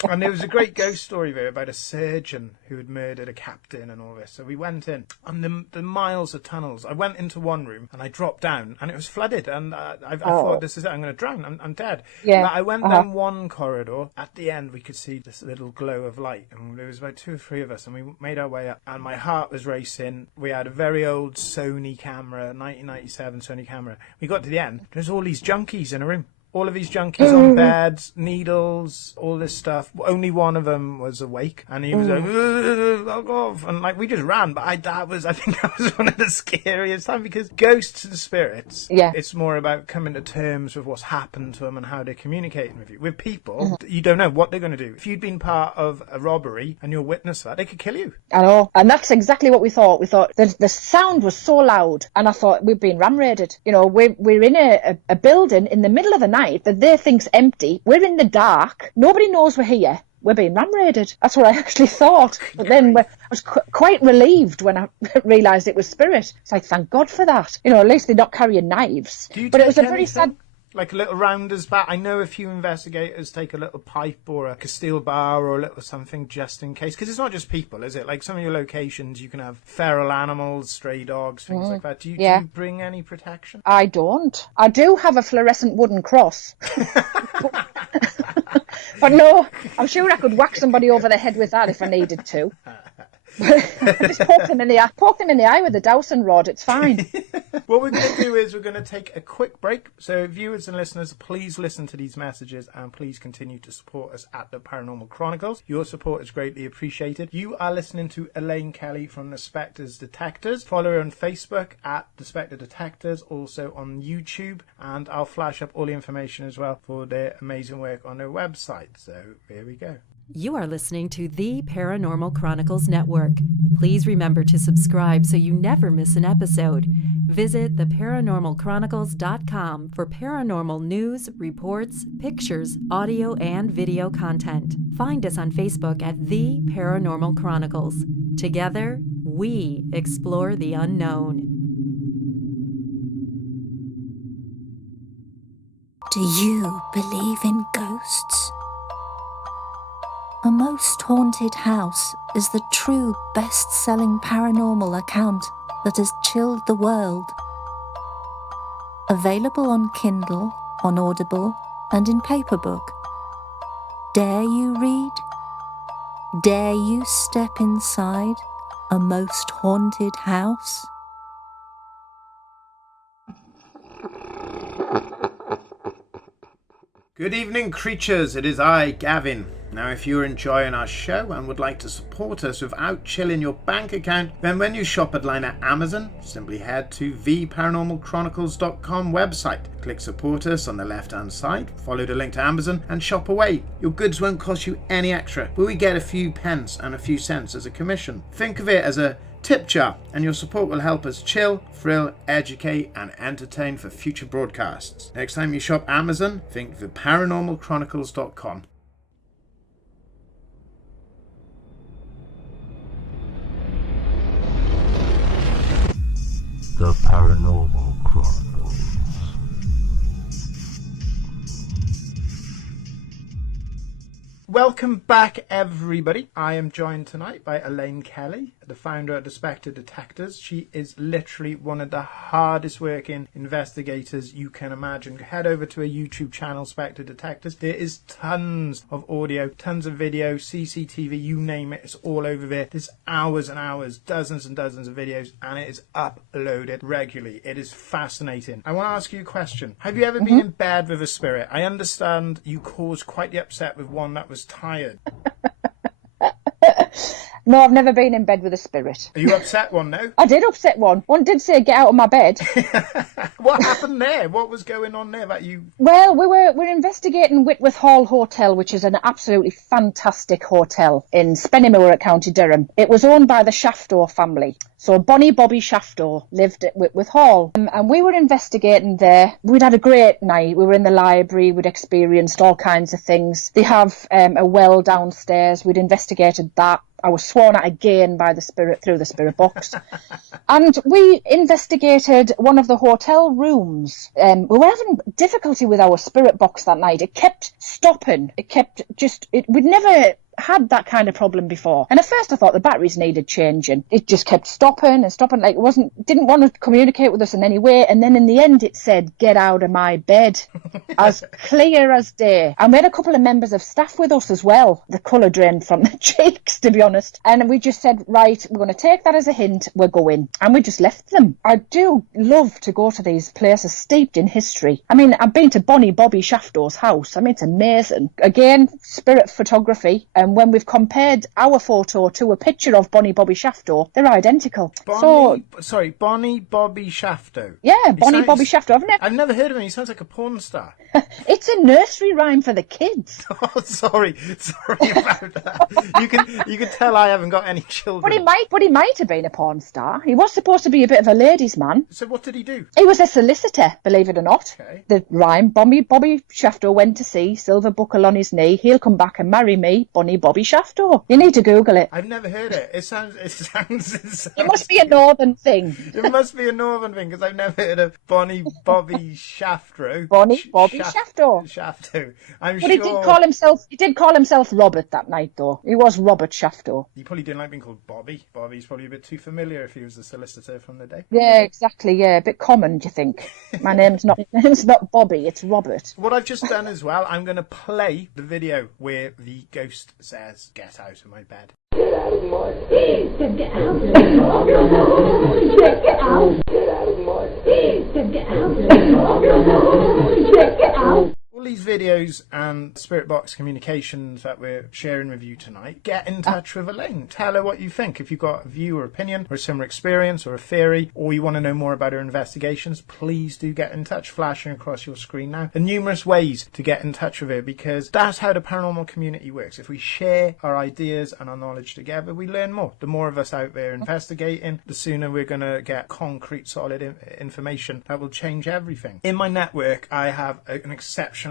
And there was a great ghost story there about a surgeon who had murdered a captain and all this. So we went in, and the miles of tunnels. I went into one room and I dropped down, and it was flooded. And I thought, this is it. I'm going to drown. I'm dead. Yeah. But I went down one corridor. At the end, we could see this little glow of light, and there was about 2 or 3 of us, and we made our way up. And my heart was racing. We had a very old Sony camera, 1997 Sony camera. We got to the end. There's all these junkies in a room. All of these junkies on beds, needles, all this stuff. Only one of them was awake, and he was like, "Fuck off!" And like we just ran. But I think that was one of the scariest times, because ghosts and spirits. Yeah. It's more about coming to terms with what's happened to them and how they're communicating with you. With people, you don't know what they're going to do. If you'd been part of a robbery and you're witness to that, they could kill you. I know, and that's exactly what we thought. We thought the sound was so loud, and I thought we've been ram raided. You know, we're in a building in the middle of the night that they think's empty. We're in the dark. Nobody knows we're here. We're being ram raided. That's what I actually thought. But then I was quite relieved when I realised it was spirit. It's like, thank God for that. You know, at least they're not carrying knives. But it was a very sad. Like a little rounder's bat. I know a few investigators take a little pipe or a Castile bar or a little something just in case. Because it's not just people, is it? Like some of your locations, you can have feral animals, stray dogs, things like that. Do you bring any protection? I don't. I do have a fluorescent wooden cross. But no, I'm sure I could whack somebody over the head with that if I needed to. Just poke them in the eye with a dowsing rod. It's fine. What we're going to do is we're going to take a quick break. So viewers and listeners, please listen to these messages and please continue to support us at the Paranormal Chronicles. Your support is greatly appreciated. You are listening to Elaine Kelly from the SPECTRE Detectors. Follow her on Facebook at the SPECTRE Detectors, also on YouTube, and I'll flash up all the information as well for their amazing work on their website. So here we go. You are listening to the Paranormal Chronicles Network. Please remember to subscribe so you never miss an episode. Visit theparanormalchronicles.com for paranormal news, reports, pictures, audio, and video content. Find us on Facebook at The Paranormal Chronicles. Together, we explore the unknown. Do you believe in ghosts? A Most Haunted House is the true best-selling paranormal account that has chilled the world. Available on Kindle, on Audible, and in paperback. Dare you read? Dare you step inside a most haunted house? Good evening, creatures. It is I, Gavin. Now, if you're enjoying our show and would like to support us without chilling your bank account, then when you shop at line at Amazon, simply head to theparanormalchronicles.com website. Click support us on the left-hand side, follow the link to Amazon, and shop away. Your goods won't cost you any extra, but we get a few pence and a few cents as a commission. Think of it as a tip jar, and your support will help us chill, thrill, educate, and entertain for future broadcasts. Next time you shop Amazon, think theparanormalchronicles.com. The Paranormal Chronicles. Welcome back, everybody. I am joined tonight by Elaine Kelly, the founder of the SPECTRE Detectors. She is literally one of the hardest working investigators you can imagine. Head over to her YouTube channel, SPECTRE Detectors. There is tons of audio, tons of video, CCTV, you name it, it's all over there. There's hours and hours, dozens and dozens of videos, and it is uploaded regularly. It is fascinating. I want to ask you a question. Have you ever been in bed with a spirit? I understand you caused quite the upset with one that was tired. No, I've never been in bed with a spirit. Are you upset one now? I did upset one. One did say, get out of my bed. What happened there? What was going on there that you... Well, we're investigating Whitworth Hall Hotel, which is an absolutely fantastic hotel in Spennymoor, County Durham. It was owned by the Shafto family. So Bonnie Bobby Shafto lived at Whitworth Hall. And we were investigating there. We'd had a great night. We were in the library. We'd experienced all kinds of things. They have a well downstairs. We'd investigated that. I was sworn at again by the spirit through the spirit box. And we investigated one of the hotel rooms. We were having difficulty with our spirit box that night. It kept stopping. We'd never had that kind of problem before. And at first I thought the batteries needed changing. It just kept stopping and stopping, like didn't want to communicate with us in any way. And then in the end it said, get out of my bed. As clear as day. And we had a couple of members of staff with us as well. The colour drained from the cheeks, to be honest. And we just said, right, we're going to take that as a hint, we're going. And we just left them. I do love to go to these places steeped in history. I mean, I've been to Bonnie Bobby Shafto's house. I mean, it's amazing. Again, spirit photography. And when we've compared our photo to a picture of Bonnie Bobby Shafto, they're identical. Bonnie Bobby Shafto. Yeah, Bobby Shafto. I've never heard of him. He sounds like a porn star. It's a nursery rhyme for the kids. Oh, sorry about that. You can tell I haven't got any children. But he might have been a porn star. He was supposed to be a bit of a ladies' man. So what did he do? He was a solicitor, believe it or not. Okay. The rhyme, Bobby Shafto went to sea, silver buckle on his knee, he'll come back and marry me, Bonnie Bobby Shafto. You need to Google it. I've never heard it. It sounds. It must be a northern thing. It must be a northern thing, because I've never heard of Bonnie Bobby Shafto. Bonnie Bobby Shafto. Shafto. But sure. He did call himself Robert that night, though. He was Robert Shafto. He probably didn't like being called Bobby. Bobby's probably a bit too familiar if he was a solicitor from the day. Yeah, exactly. Yeah, a bit common, do you think? My name's not Bobby, it's Robert. What I've just done as well, I'm going to play the video where the ghost says, "Get out of my bed." Get out of my bed. Get out. Get out. Get out. Get out of my bed. Get out. Get out. All these videos and Spirit Box communications that we're sharing with you tonight, get in touch with Elaine. Tell her what you think. If you've got a view or opinion or a similar experience or a theory, or you want to know more about her investigations, please do get in touch. Flashing across your screen now. There are numerous ways to get in touch with her, because that's how the paranormal community works. If we share our ideas and our knowledge together, we learn more. The more of us out there investigating, the sooner we're going to get concrete, solid information that will change everything. In my network, I have an exceptionally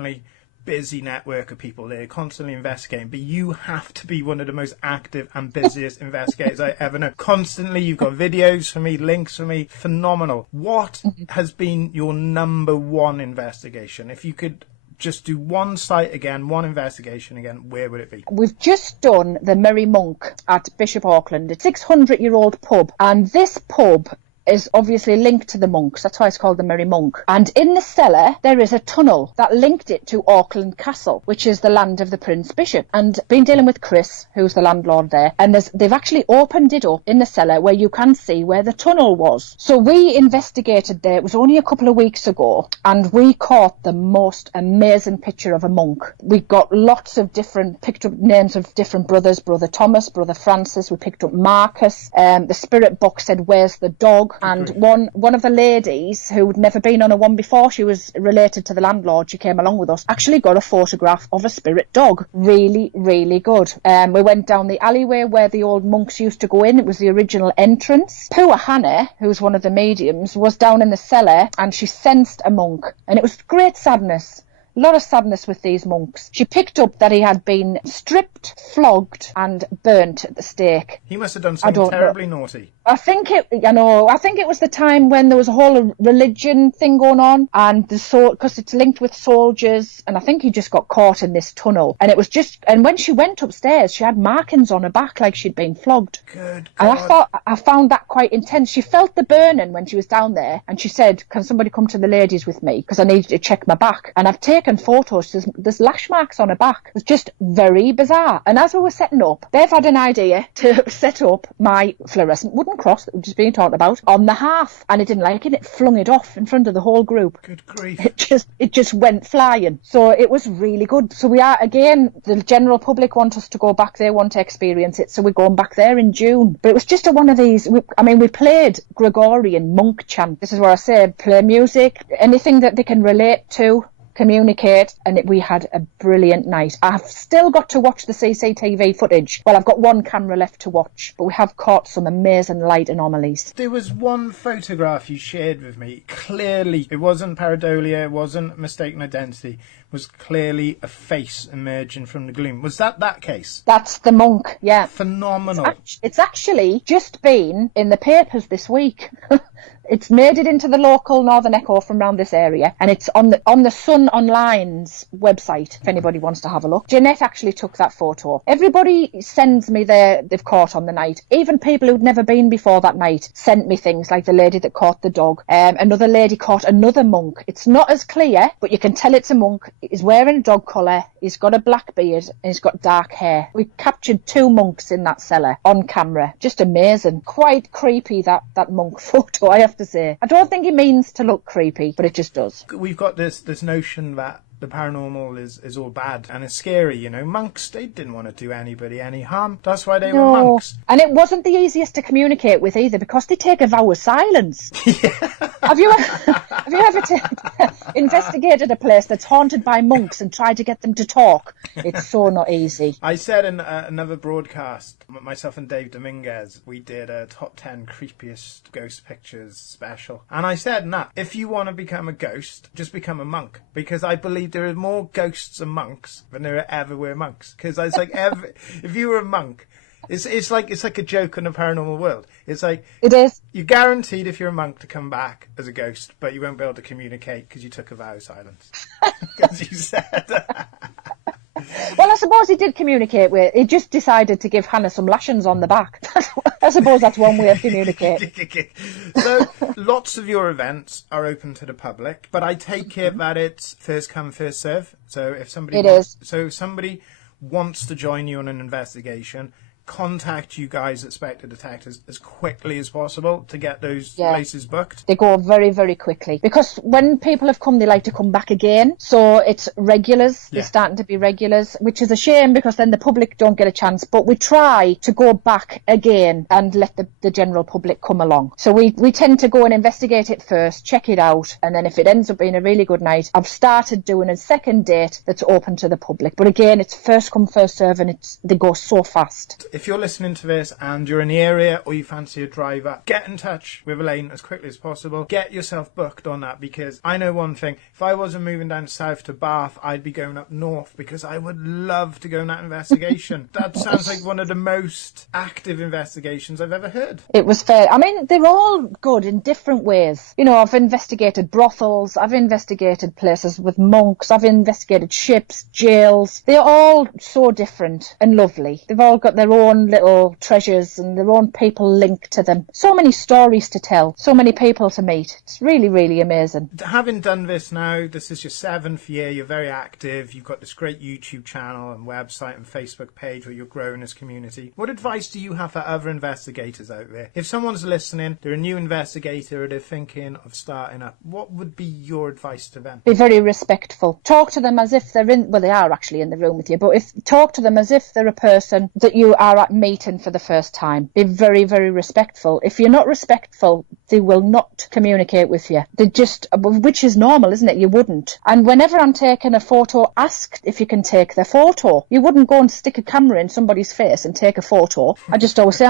busy network of people. They're constantly investigating, but you have to be one of the most active and busiest investigators I ever know. Constantly, you've got videos for me, links for me, phenomenal. What has been your number one investigation? If you could just do one site again, one investigation again, where would it be? We've just done the Merry Monk at Bishop Auckland. It's a 600-year-old pub, and this pub is obviously linked to the monks. That's why it's called the Merry Monk. And in the cellar, there is a tunnel that linked it to Auckland Castle, which is the land of the Prince Bishop. And been dealing with Chris, who's the landlord there, and they've actually opened it up in the cellar where you can see where the tunnel was. So we investigated there. It was only a couple of weeks ago, and we caught the most amazing picture of a monk. We got picked up names of different brothers, Brother Thomas, Brother Francis. We picked up Marcus. The spirit box said, "Where's the dog?" And one of the ladies who'd never been on a one before, she was related to the landlord, she came along with us, actually got a photograph of a spirit dog. Really, really good. We went down the alleyway where the old monks used to go in. It was the original entrance. Poor Hannah, who's one of the mediums, was down in the cellar and she sensed a monk. And it was great sadness. A lot of sadness with these monks. She picked up that he had been stripped, flogged and burnt at the stake. He must have done something terribly naughty. I think it was the time when there was a whole religion thing going on, and because it's linked with soldiers, and I think he just got caught in this tunnel. And and when she went upstairs, she had markings on her back like she'd been flogged. Good God. And I found that quite intense. She felt the burning when she was down there, and she said, "Can somebody come to the ladies with me? Because I needed to check my back." And I've taken photos. There's lash marks on her back. It was just very bizarre. And as we were setting up, they've had an idea to set up my fluorescent wooden cross that we've just been talking about on the hearth, and it didn't like it. It flung it off in front of the whole group. Good grief. It just went flying. So it was really good. So we are, again, the general public want us to go back there, want to experience it. So we're going back there in June. But it was just one of these, we played Gregorian monk chant. This is where I say play music, anything that they can relate to, communicate, and we had a brilliant night. I've still got to watch the CCTV footage. Well, I've got one camera left to watch, but we have caught some amazing light anomalies. There was one photograph you shared with me. Clearly, it wasn't pareidolia, it wasn't mistaken identity. It was clearly a face emerging from the gloom. Was that case? That's the monk, yeah. Phenomenal. It's actually just been in the papers this week. It's made it into the local Northern Echo from around this area, and it's on the Sun Online's website if anybody wants to have a look. Jeanette actually took that photo. Everybody sends me they've caught on the night. Even people who'd never been before that night sent me things, like the lady that caught the dog. Another lady caught another monk. It's not as clear, but you can tell it's a monk. He's wearing a dog collar, he's got a black beard, and he's got dark hair. We captured 2 monks in that cellar on camera. Just amazing. Quite creepy, that monk photo, I have to say. I don't think it means to look creepy, but it just does. We've got this notion that the paranormal is all bad and it's scary, Monks, they didn't want to do anybody any harm. That's why they were monks. And it wasn't the easiest to communicate with either, because they take a vow of silence. Have you ever investigated a place that's haunted by monks and tried to get them to talk? It's so not easy. I said in another broadcast, myself and Dave Dominguez, we did a top 10 creepiest ghost pictures special. And I said, if you want to become a ghost, just become a monk. Because I believe there are more ghosts and monks than there ever were monks. Because it's like if you were a monk, it's like a joke in the paranormal world. It's like it is. You're guaranteed if you're a monk to come back as a ghost, but you won't be able to communicate because you took a vow of silence. Because you said. Well, I suppose he did communicate with. He just decided to give Hannah some lashings on the back. I suppose that's one way of communicating. So, lots of your events are open to the public, but I take it that it's first come, first serve. So if somebody if somebody wants to join you on an investigation, contact you guys at Spectre Detectors as quickly as possible to get those places booked. They go very, very quickly, because when people have come, they like to come back again. So it's regulars. They're starting to be regulars, which is a shame, because then the public don't get a chance. But we try to go back again and let the general public come along. So we tend to go and investigate it first, check it out, and then if it ends up being a really good night, I've started doing a second date that's open to the public. But again, it's first come, first serve, and they go so fast. If you're listening to this and you're in the area or you fancy a driver, get in touch with Elaine as quickly as possible. Get yourself booked on that, because I know one thing. If I wasn't moving down south to Bath, I'd be going up north, because I would love to go on that investigation. That sounds like one of the most active investigations I've ever heard. It was fair. I mean, they're all good in different ways. I've investigated brothels, I've investigated places with monks, I've investigated ships, jails. They're all so different and lovely. They've all got their own little treasures and their own people linked to them. So many stories to tell, so many people to meet. It's really, really amazing. Having done this now, this is your 7th year, you're very active, you've got this great YouTube channel and website and Facebook page where you're growing this community. What advice do you have for other investigators out there? If someone's listening, they're a new investigator, or they're thinking of starting up, what would be your advice to them? Be very respectful. Talk to them as if they're they are actually in the room with you, but talk to them as if they're a person that you are at meeting for the first time. Be very, very respectful. If you're not respectful, they will not communicate with you. They just, which is normal, isn't it? You wouldn't. And whenever I'm taking a photo, ask if you can take their photo. You wouldn't go and stick a camera in somebody's face and take a photo. I just always say,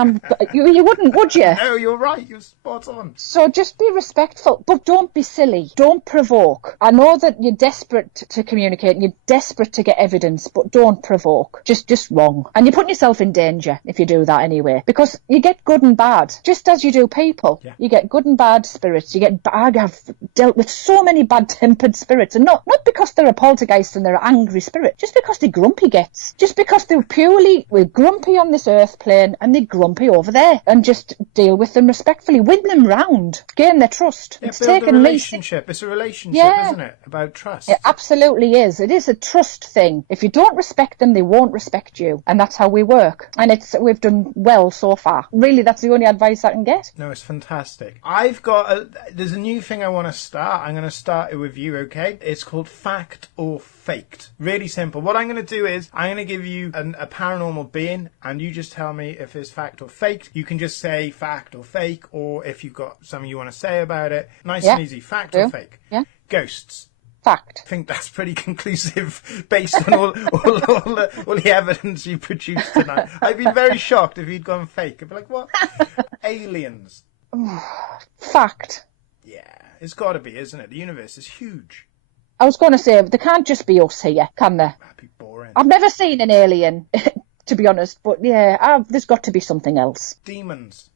you wouldn't, would you? No, you're right. You're spot on. So just be respectful, but don't be silly. Don't provoke. I know that you're desperate to communicate and you're desperate to get evidence, but don't provoke. Just wrong. And you're putting yourself in danger if you do that anyway, because you get good and bad, just as you do people. You get get good and bad spirits. I have dealt with so many bad-tempered spirits, and not because they're a poltergeist and they're an angry spirit, just because they're grumpy gets. Just because we're grumpy on this earth plane and they're grumpy over there, and just deal with them respectfully, win them round, gain their trust. Yeah, It's build a taken me... relationship. It's a relationship, isn't it? About trust. It absolutely is. It is a trust thing. If you don't respect them, they won't respect you. And that's how we work. And we've done well so far. Really, that's the only advice I can get. No, it's fantastic. There's a new thing I want to start. I'm going to start it with you, okay? It's called Fact or Faked. Really simple. What I'm going to do is I'm going to give you a paranormal being, and you just tell me if it's fact or faked. You can just say fact or fake, or if you've got something you want to say about it. Nice and easy. Fact or fake. Yeah. Ghosts. Fact. I think that's pretty conclusive based on all the evidence you produced tonight. I'd be very shocked if you'd gone fake. I'd be like, what? Aliens. Fact. Yeah, it's got to be, isn't it? The universe is huge. I was going to say, there can't just be us here, can there? That'd be boring. I've never seen an alien, to be honest, but yeah, there's got to be something else. Demons.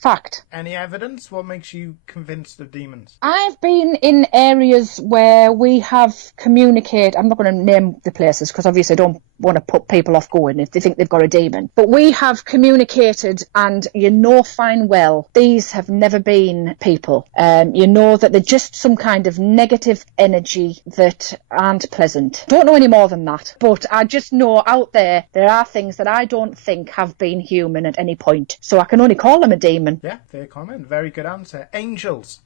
Fact. Any evidence? What makes you convinced of demons? I've been in areas where we have communicated. I'm not going to name the places because obviously I don't want to put people off going if they think they've got a demon. But we have communicated, and you know fine well these have never been people. You know that they're just some kind of negative energy that aren't pleasant. Don't know any more than that. But I just know out there are things that I don't think have been human at any point. So I can only call them a demon. Yeah, fair comment. Very good answer. Angels.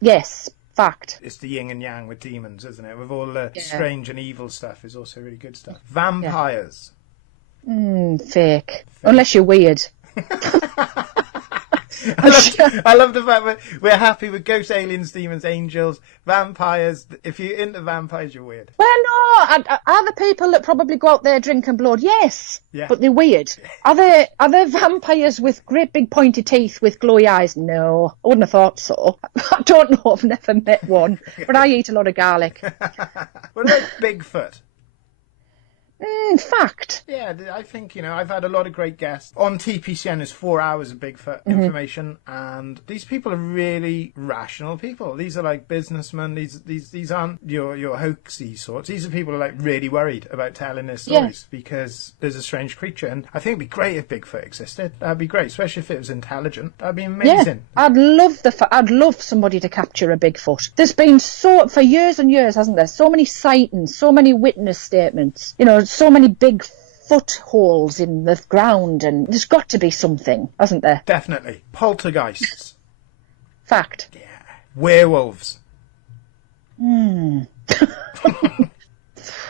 Yes. Fact. It's the yin and yang with demons, isn't it? With all the strange and evil stuff is also really good stuff. Vampires. Fake. Unless you're weird. I love the fact that we're happy with ghosts, aliens, demons, angels, vampires. If you're into vampires, you're weird. Well, no. Are the people that probably go out there drinking blood? Yes. Yeah. But they're weird. Are there vampires with great big pointy teeth with glowy eyes? No. I wouldn't have thought so. I don't know. I've never met one. But I eat a lot of garlic. What about Bigfoot? Fact. Yeah, I think, I've had a lot of great guests. On TPCN is 4 hours of Bigfoot information, and these people are really rational people. These are like businessmen. These aren't your hoaxy sorts. These are people who are like really worried about telling their stories because there's a strange creature. And I think it'd be great if Bigfoot existed. That'd be great, especially if it was intelligent. That'd be amazing. Yeah, I'd love somebody to capture a Bigfoot. There's been for years and years, hasn't there? So many sightings, so many witness statements. So many big footholes in the ground, and there's got to be something, hasn't there? Definitely. Poltergeists. Fact. Yeah. Werewolves.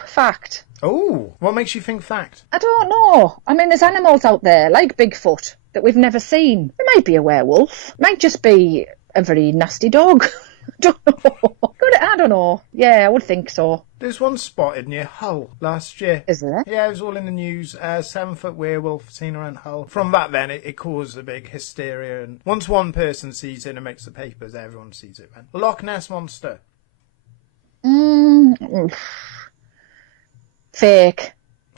Fact. Oh, what makes you think fact? I don't know. I mean, there's animals out there like Bigfoot that we've never seen. It might be a werewolf. It might just be a very nasty dog. I don't know. Yeah, I would think so. There's one spotted near Hull last year. Is there? Yeah, it was all in the news. 7-foot werewolf seen around Hull. From that then, it caused a big hysteria. And once one person sees it and makes the papers, everyone sees it, man. Loch Ness Monster. Fake.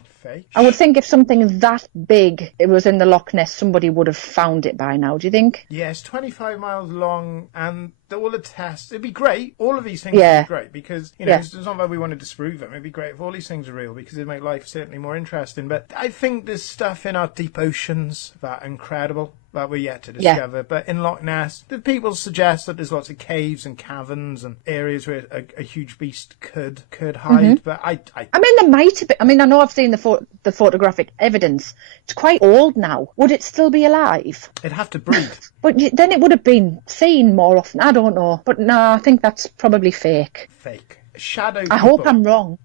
Fake? I would think if something that big it was in the Loch Ness, somebody would have found it by now, do you think? Yeah, it's 25 miles long, and all the tests, it'd be great. All of these things would be great, because, it's not that we want to disprove them. It'd be great if all these things are real, because it'd make life certainly more interesting. But I think there's stuff in our deep oceans that are incredible, that we're yet to discover. Yeah. But in Loch Ness, the people suggest that there's lots of caves and caverns and areas where a huge beast could hide. But I mean, there might have been. I mean, I know I've seen the photographic evidence. It's quite old now. Would it still be alive? It'd have to breathe. But then it would have been seen more often. I don't know. But no, I think that's probably fake. Fake. Shadow people. I hope I'm wrong.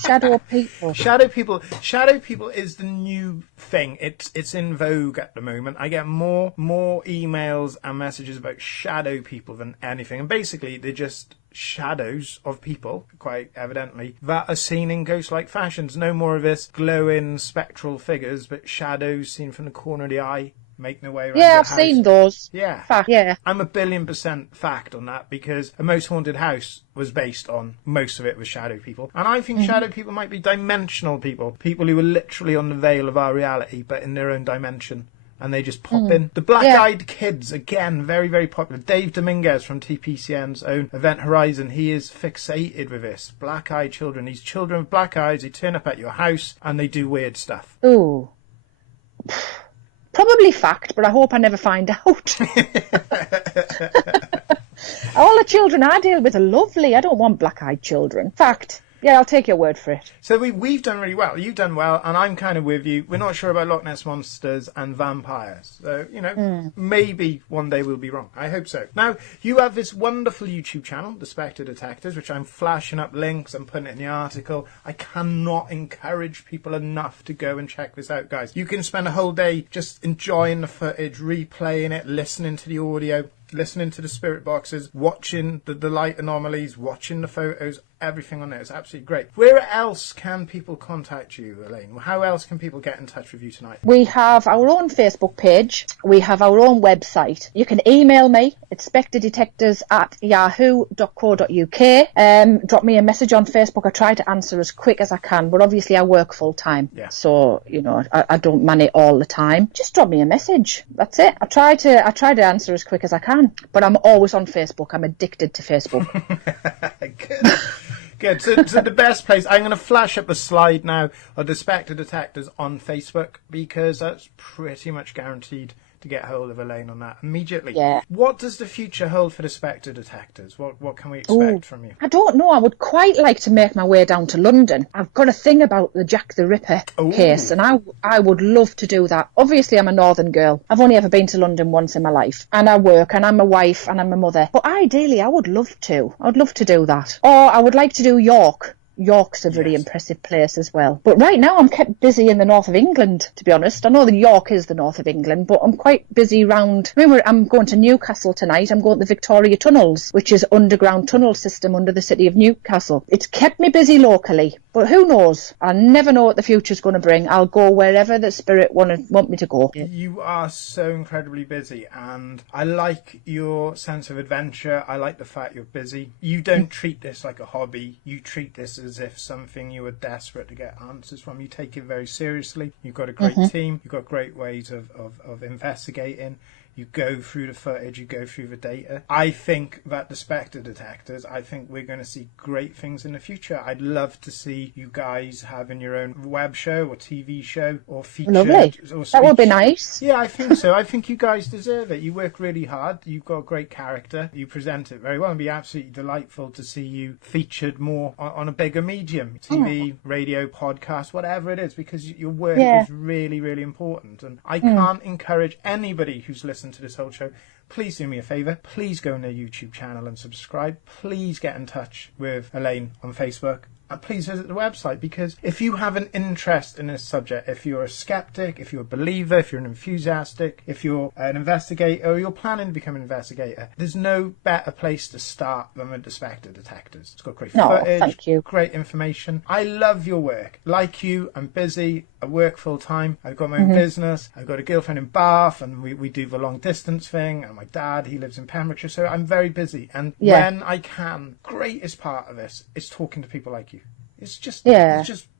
Shadow people. Shadow people is the new thing. It's in vogue at the moment. I get more emails and messages about shadow people than anything. And basically, they're just shadows of people, quite evidently, that are seen in ghost-like fashions. No more of this glowing spectral figures, but shadows seen from the corner of the eye, making their way around Yeah, the I've house. seen those. Yeah. Fact. Yeah. I'm 1,000,000,000% fact on that, because A Most Haunted House was based on, most of it was shadow people. And I think shadow people might be dimensional people. People who are literally on the veil of our reality, but in their own dimension. and they just pop in. The black-eyed kids, again, very, very popular. Dave Dominguez from TPCN's own Event Horizon, he is fixated with this. Black-eyed children. These children with black eyes, they turn up at your house and they do weird stuff. Ooh. Probably fact, but I hope I never find out. All the children I deal with are lovely. I don't want black-eyed children. Fact. Yeah, I'll take your word for it. So we've done really well. You've done well, and I'm kind of with you. We're not sure about Loch Ness Monsters and vampires. So, maybe one day we'll be wrong. I hope so. Now, you have this wonderful YouTube channel, the Spectre Detectors, which I'm flashing up links and putting it in the article. I cannot encourage people enough to go and check this out, guys. You can spend a whole day just enjoying the footage, replaying it, listening to the audio, listening to the spirit boxes, watching the light anomalies, watching the photos, everything on there. It's absolutely great. Where else can people contact you, Elaine? How else can people get in touch with you tonight? We have our own Facebook page. We have our own website. You can email me at spectredetectors@yahoo.co.uk. Drop me a message on Facebook. I try to answer as quick as I can, but obviously I work full time. Yeah. So, I don't man it all the time. Just drop me a message. That's it. I try to answer as quick as I can, but I'm always on Facebook. I'm addicted to Facebook. Good. So the best place, I'm going to flash up a slide now of the Spectre Detectors on Facebook, because that's pretty much guaranteed to get hold of Elaine on that immediately. Yeah. What does the future hold for the Spectre Detectors? What can we expect from you? I don't know. I would quite like to make my way down to London. I've got a thing about the Jack the Ripper case, and I would love to do that. Obviously, I'm a northern girl. I've only ever been to London once in my life, and I work, and I'm a wife, and I'm a mother. But ideally, I would love to. I would love to do that. Or I would like to do York. York's a very impressive place as well. But right now I'm kept busy in the north of England, to be honest. I know that York is the north of England, but I'm quite busy round... I'm going to Newcastle tonight. I'm going to the Victoria Tunnels, which is underground tunnel system under the city of Newcastle. It's kept me busy locally, but who knows? I never know what the future's going to bring. I'll go wherever the spirit want me to go. You are so incredibly busy, and I like your sense of adventure. I like the fact you're busy. You don't treat this like a hobby. You treat this as if something you were desperate to get answers from. You take it very seriously. You've got a great team. You've got great ways of investigating. You go through the footage, you go through the data. I think that the Spectre Detectors, I think we're going to see great things in the future. I'd love to see you guys having your own web show or TV show or feature. Lovely. Or that would be nice. Yeah, I think so. I think you guys deserve it. You work really hard. You've got a great character. You present it very well. It'd be absolutely delightful to see you featured more on a bigger medium. TV, radio, podcast, whatever it is, because your work is really, really important. And I can't encourage anybody who's listening to this whole show, please do me a favour. Please go on their YouTube channel and subscribe. Please get in touch with Elaine on Facebook. And please visit the website, because if you have an interest in this subject, if you're a skeptic, if you're a believer, if you're an enthusiastic, if you're an investigator, or you're planning to become an investigator, there's no better place to start than with the Spectre Detectors. It's got great footage, thank you. Great information. I love your work. Like you, I'm busy. I work full time. I've got my own business. I've got a girlfriend in Bath, and we do the long distance thing. And my dad, he lives in Pembrokeshire, so I'm very busy. And when I can, greatest part of this is talking to people like you. It's just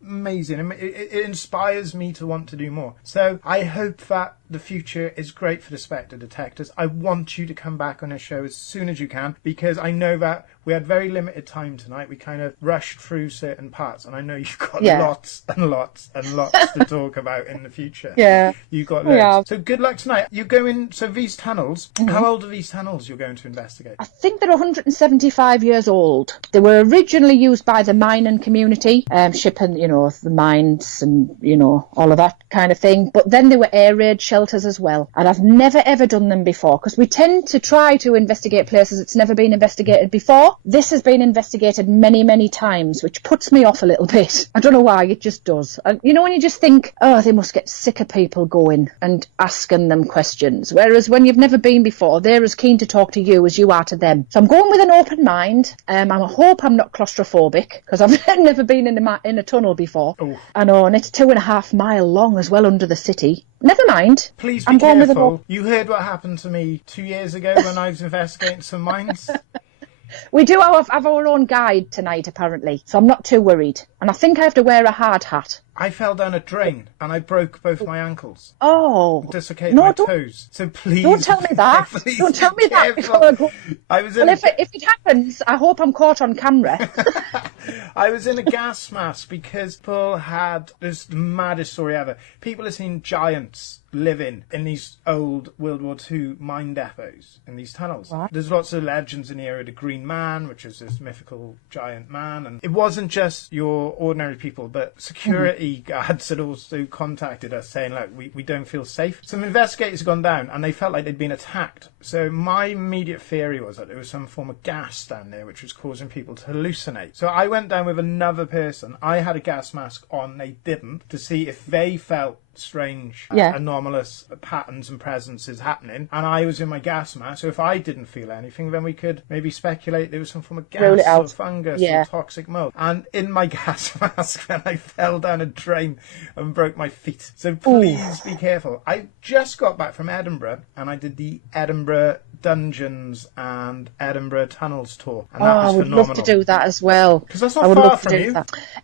amazing. It inspires me to want to do more. So I hope that the future is great for the Spectre Detectors. I want you to come back on this show as soon as you can, because I know that we had very limited time tonight. We kind of rushed through certain parts, and I know you've got lots and lots and lots to talk about in the future. Yeah. You've got loads. Yeah. So good luck tonight. You're going, so these tunnels, how old are these tunnels you're going to investigate? I think they're 175 years old. They were originally used by the mining community, shipping, the mines and, all of that kind of thing. But then they were air raid shelters as well. And I've never ever done them before, because we tend to try to investigate places that's never been investigated before. This has been investigated many, many times, which puts me off a little bit. I don't know why, it just does. And when you just think, they must get sick of people going and asking them questions. Whereas when you've never been before, they're as keen to talk to you as you are to them. So I'm going with an open mind. I hope I'm not claustrophobic, because I've never been in a tunnel before. Oh. I know, and it's 2.5 miles long as well under the city. Never mind. Please be careful. You heard what happened to me 2 years ago when I was investigating some mines. We do have our own guide tonight, apparently, so I'm not too worried. And I think I have to wear a hard hat. I fell down a drain and I broke both my ankles. Oh. Dislocated my toes. So please. Don't tell me that. Please Don't tell me that careful. before I go. I was Well, if it happens, I hope I'm caught on camera. I was in a gas mask because people had this the maddest story ever. People have seen giants living in these old World War II mine depots in these tunnels. What? There's lots of legends in the area. The Green Man, which is this mythical giant man, and it wasn't just your ordinary people, but security guards had also contacted us saying, look, we don't feel safe. Some investigators had gone down and they felt like they'd been attacked. So my immediate theory was that there was some form of gas down there which was causing people to hallucinate. So I went down with another person. I had a gas mask on, they didn't, to see if they felt strange, anomalous patterns and presences happening, and I was in my gas mask, so if I didn't feel anything, then we could maybe speculate there was some form of gas or fungus or toxic mold. And in my gas mask, then I fell down a drain and broke my feet. So please be careful. I just got back from Edinburgh and I did the Edinburgh Dungeons and Edinburgh Tunnels tour, and that was phenomenal. I would love to do that as well. Because that's not far from you.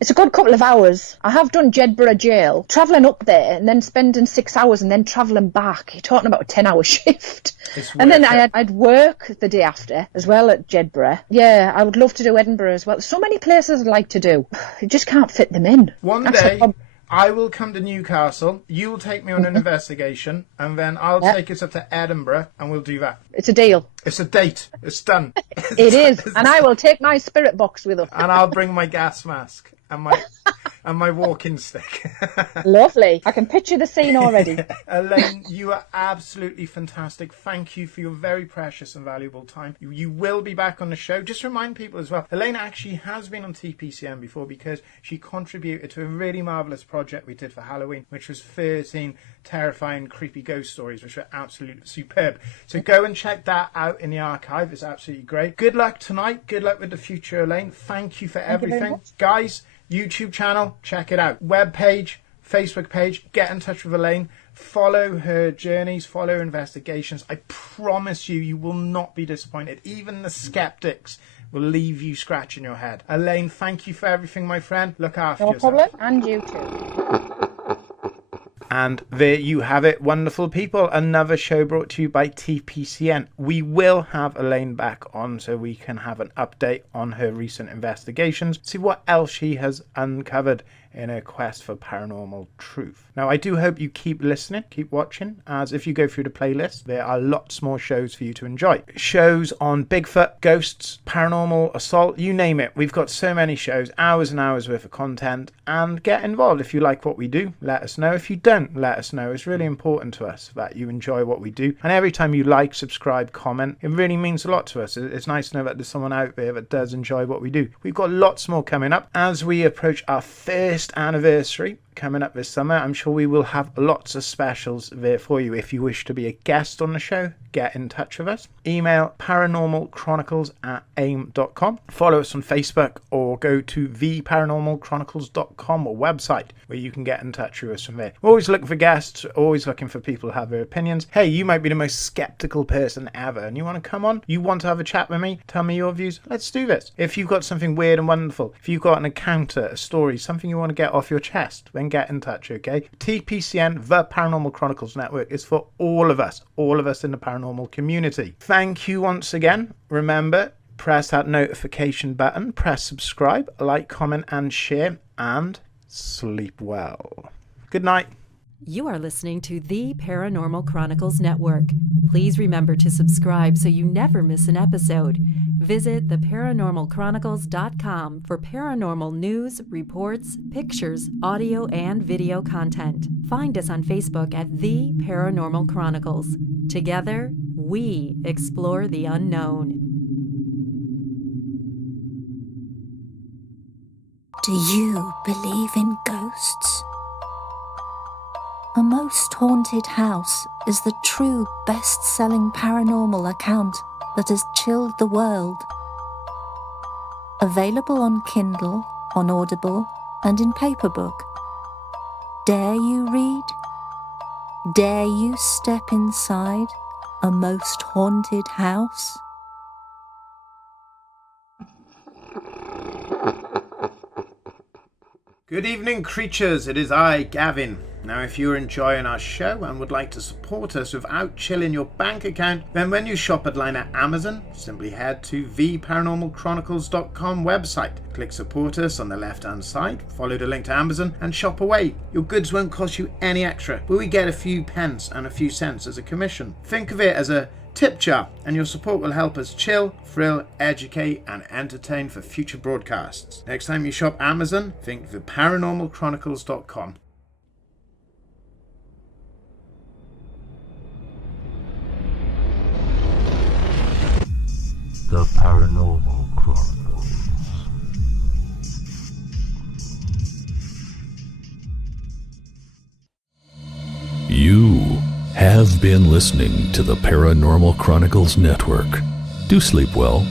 It's a good couple of hours. I have done Jedburgh Jail, travelling up there and then spending 6 hours and then travelling back. You're talking about a 10-hour shift. And then I'd work the day after as well at Jedburgh. Yeah, I would love to do Edinburgh as well. So many places I'd like to do. You just can't fit them in. One day I will come to Newcastle, you will take me on an investigation, and then I'll take us up to Edinburgh, and we'll do that. It's a deal. It's a date. It's done. It is. And I will take my spirit box with us. And I'll bring my gas mask and my walking stick. Lovely. I can picture the scene already. Elaine, you are absolutely fantastic. Thank you for your very precious and valuable time. You will be back on the show. Just remind people as well, Elaine actually has been on TPCN before because she contributed to a really marvellous project we did for Halloween, which was 13 terrifying, creepy ghost stories, which were absolutely superb. So go and check that out in the archive. It's absolutely great. Good luck tonight. Good luck with the future, Elaine. Thank you for everything. Guys, YouTube channel, check it out. Web page, Facebook page, get in touch with Elaine. Follow her journeys, follow her investigations. I promise you, you will not be disappointed. Even the skeptics will leave you scratching your head. Elaine, thank you for everything, my friend. Look after yourself. No problem. And you too. And there you have it, wonderful people. Another show brought to you by TPCN. We will have Elaine back on so we can have an update on her recent investigations, see what else she has uncovered in her quest for paranormal truth. Now, I do hope you keep listening, keep watching, as if you go through the playlist, there are lots more shows for you to enjoy. Shows on Bigfoot, ghosts, paranormal assault, you name it. We've got so many shows, hours and hours worth of content, and get involved. If you like what we do, let us know. If you don't, let us know. It's really important to us that you enjoy what we do. And every time you like, subscribe, comment, it really means a lot to us. It's nice to know that there's someone out there that does enjoy what we do. We've got lots more coming up as we approach our first anniversary coming up this summer. I'm sure we will have lots of specials there for you. If you wish to be a guest on the show, get in touch with us. Email paranormalchronicles@aim.com. Follow us on Facebook or go to theparanormalchronicles.com or website where you can get in touch with us from there. We're always looking for guests, always looking for people who have their opinions. Hey, you might be the most skeptical person ever and you want to come on? You want to have a chat with me? Tell me your views? Let's do this. If you've got something weird and wonderful, if you've got an encounter, a story, something you want to get off your chest, then get in touch, okay? TPCN, the Paranormal Chronicles Network, is for all of us in the paranormal community. Thank you once again. Remember, press that notification button, press subscribe, like, comment, and share, and sleep well. Good night. You are listening to the Paranormal Chronicles Network. Please remember to subscribe so you never miss an episode. Visit theparanormalchronicles.com for paranormal news, reports, pictures, audio, and video content. Find us on Facebook at The Paranormal Chronicles. Together, we explore the unknown. Do you believe in ghosts? A Most Haunted House is the true best-selling paranormal account that has chilled the world. Available on Kindle, on Audible, and in paperbook. Dare you read? Dare you step inside a most haunted house? Good evening, creatures. It is I, Gavin. Now, if you're enjoying our show and would like to support us without chilling your bank account, then when you shop at line at Amazon, simply head to the ParanormalChronicles.com website. Click support us on the left hand side, follow the link to Amazon and shop away. Your goods won't cost you any extra, but we get a few pence and a few cents as a commission. Think of it as a tip jar, and your support will help us chill, thrill, educate and entertain for future broadcasts. Next time you shop Amazon, think the ParanormalChronicles.com. The Paranormal Chronicles. You have been listening to the Paranormal Chronicles Network. Do sleep well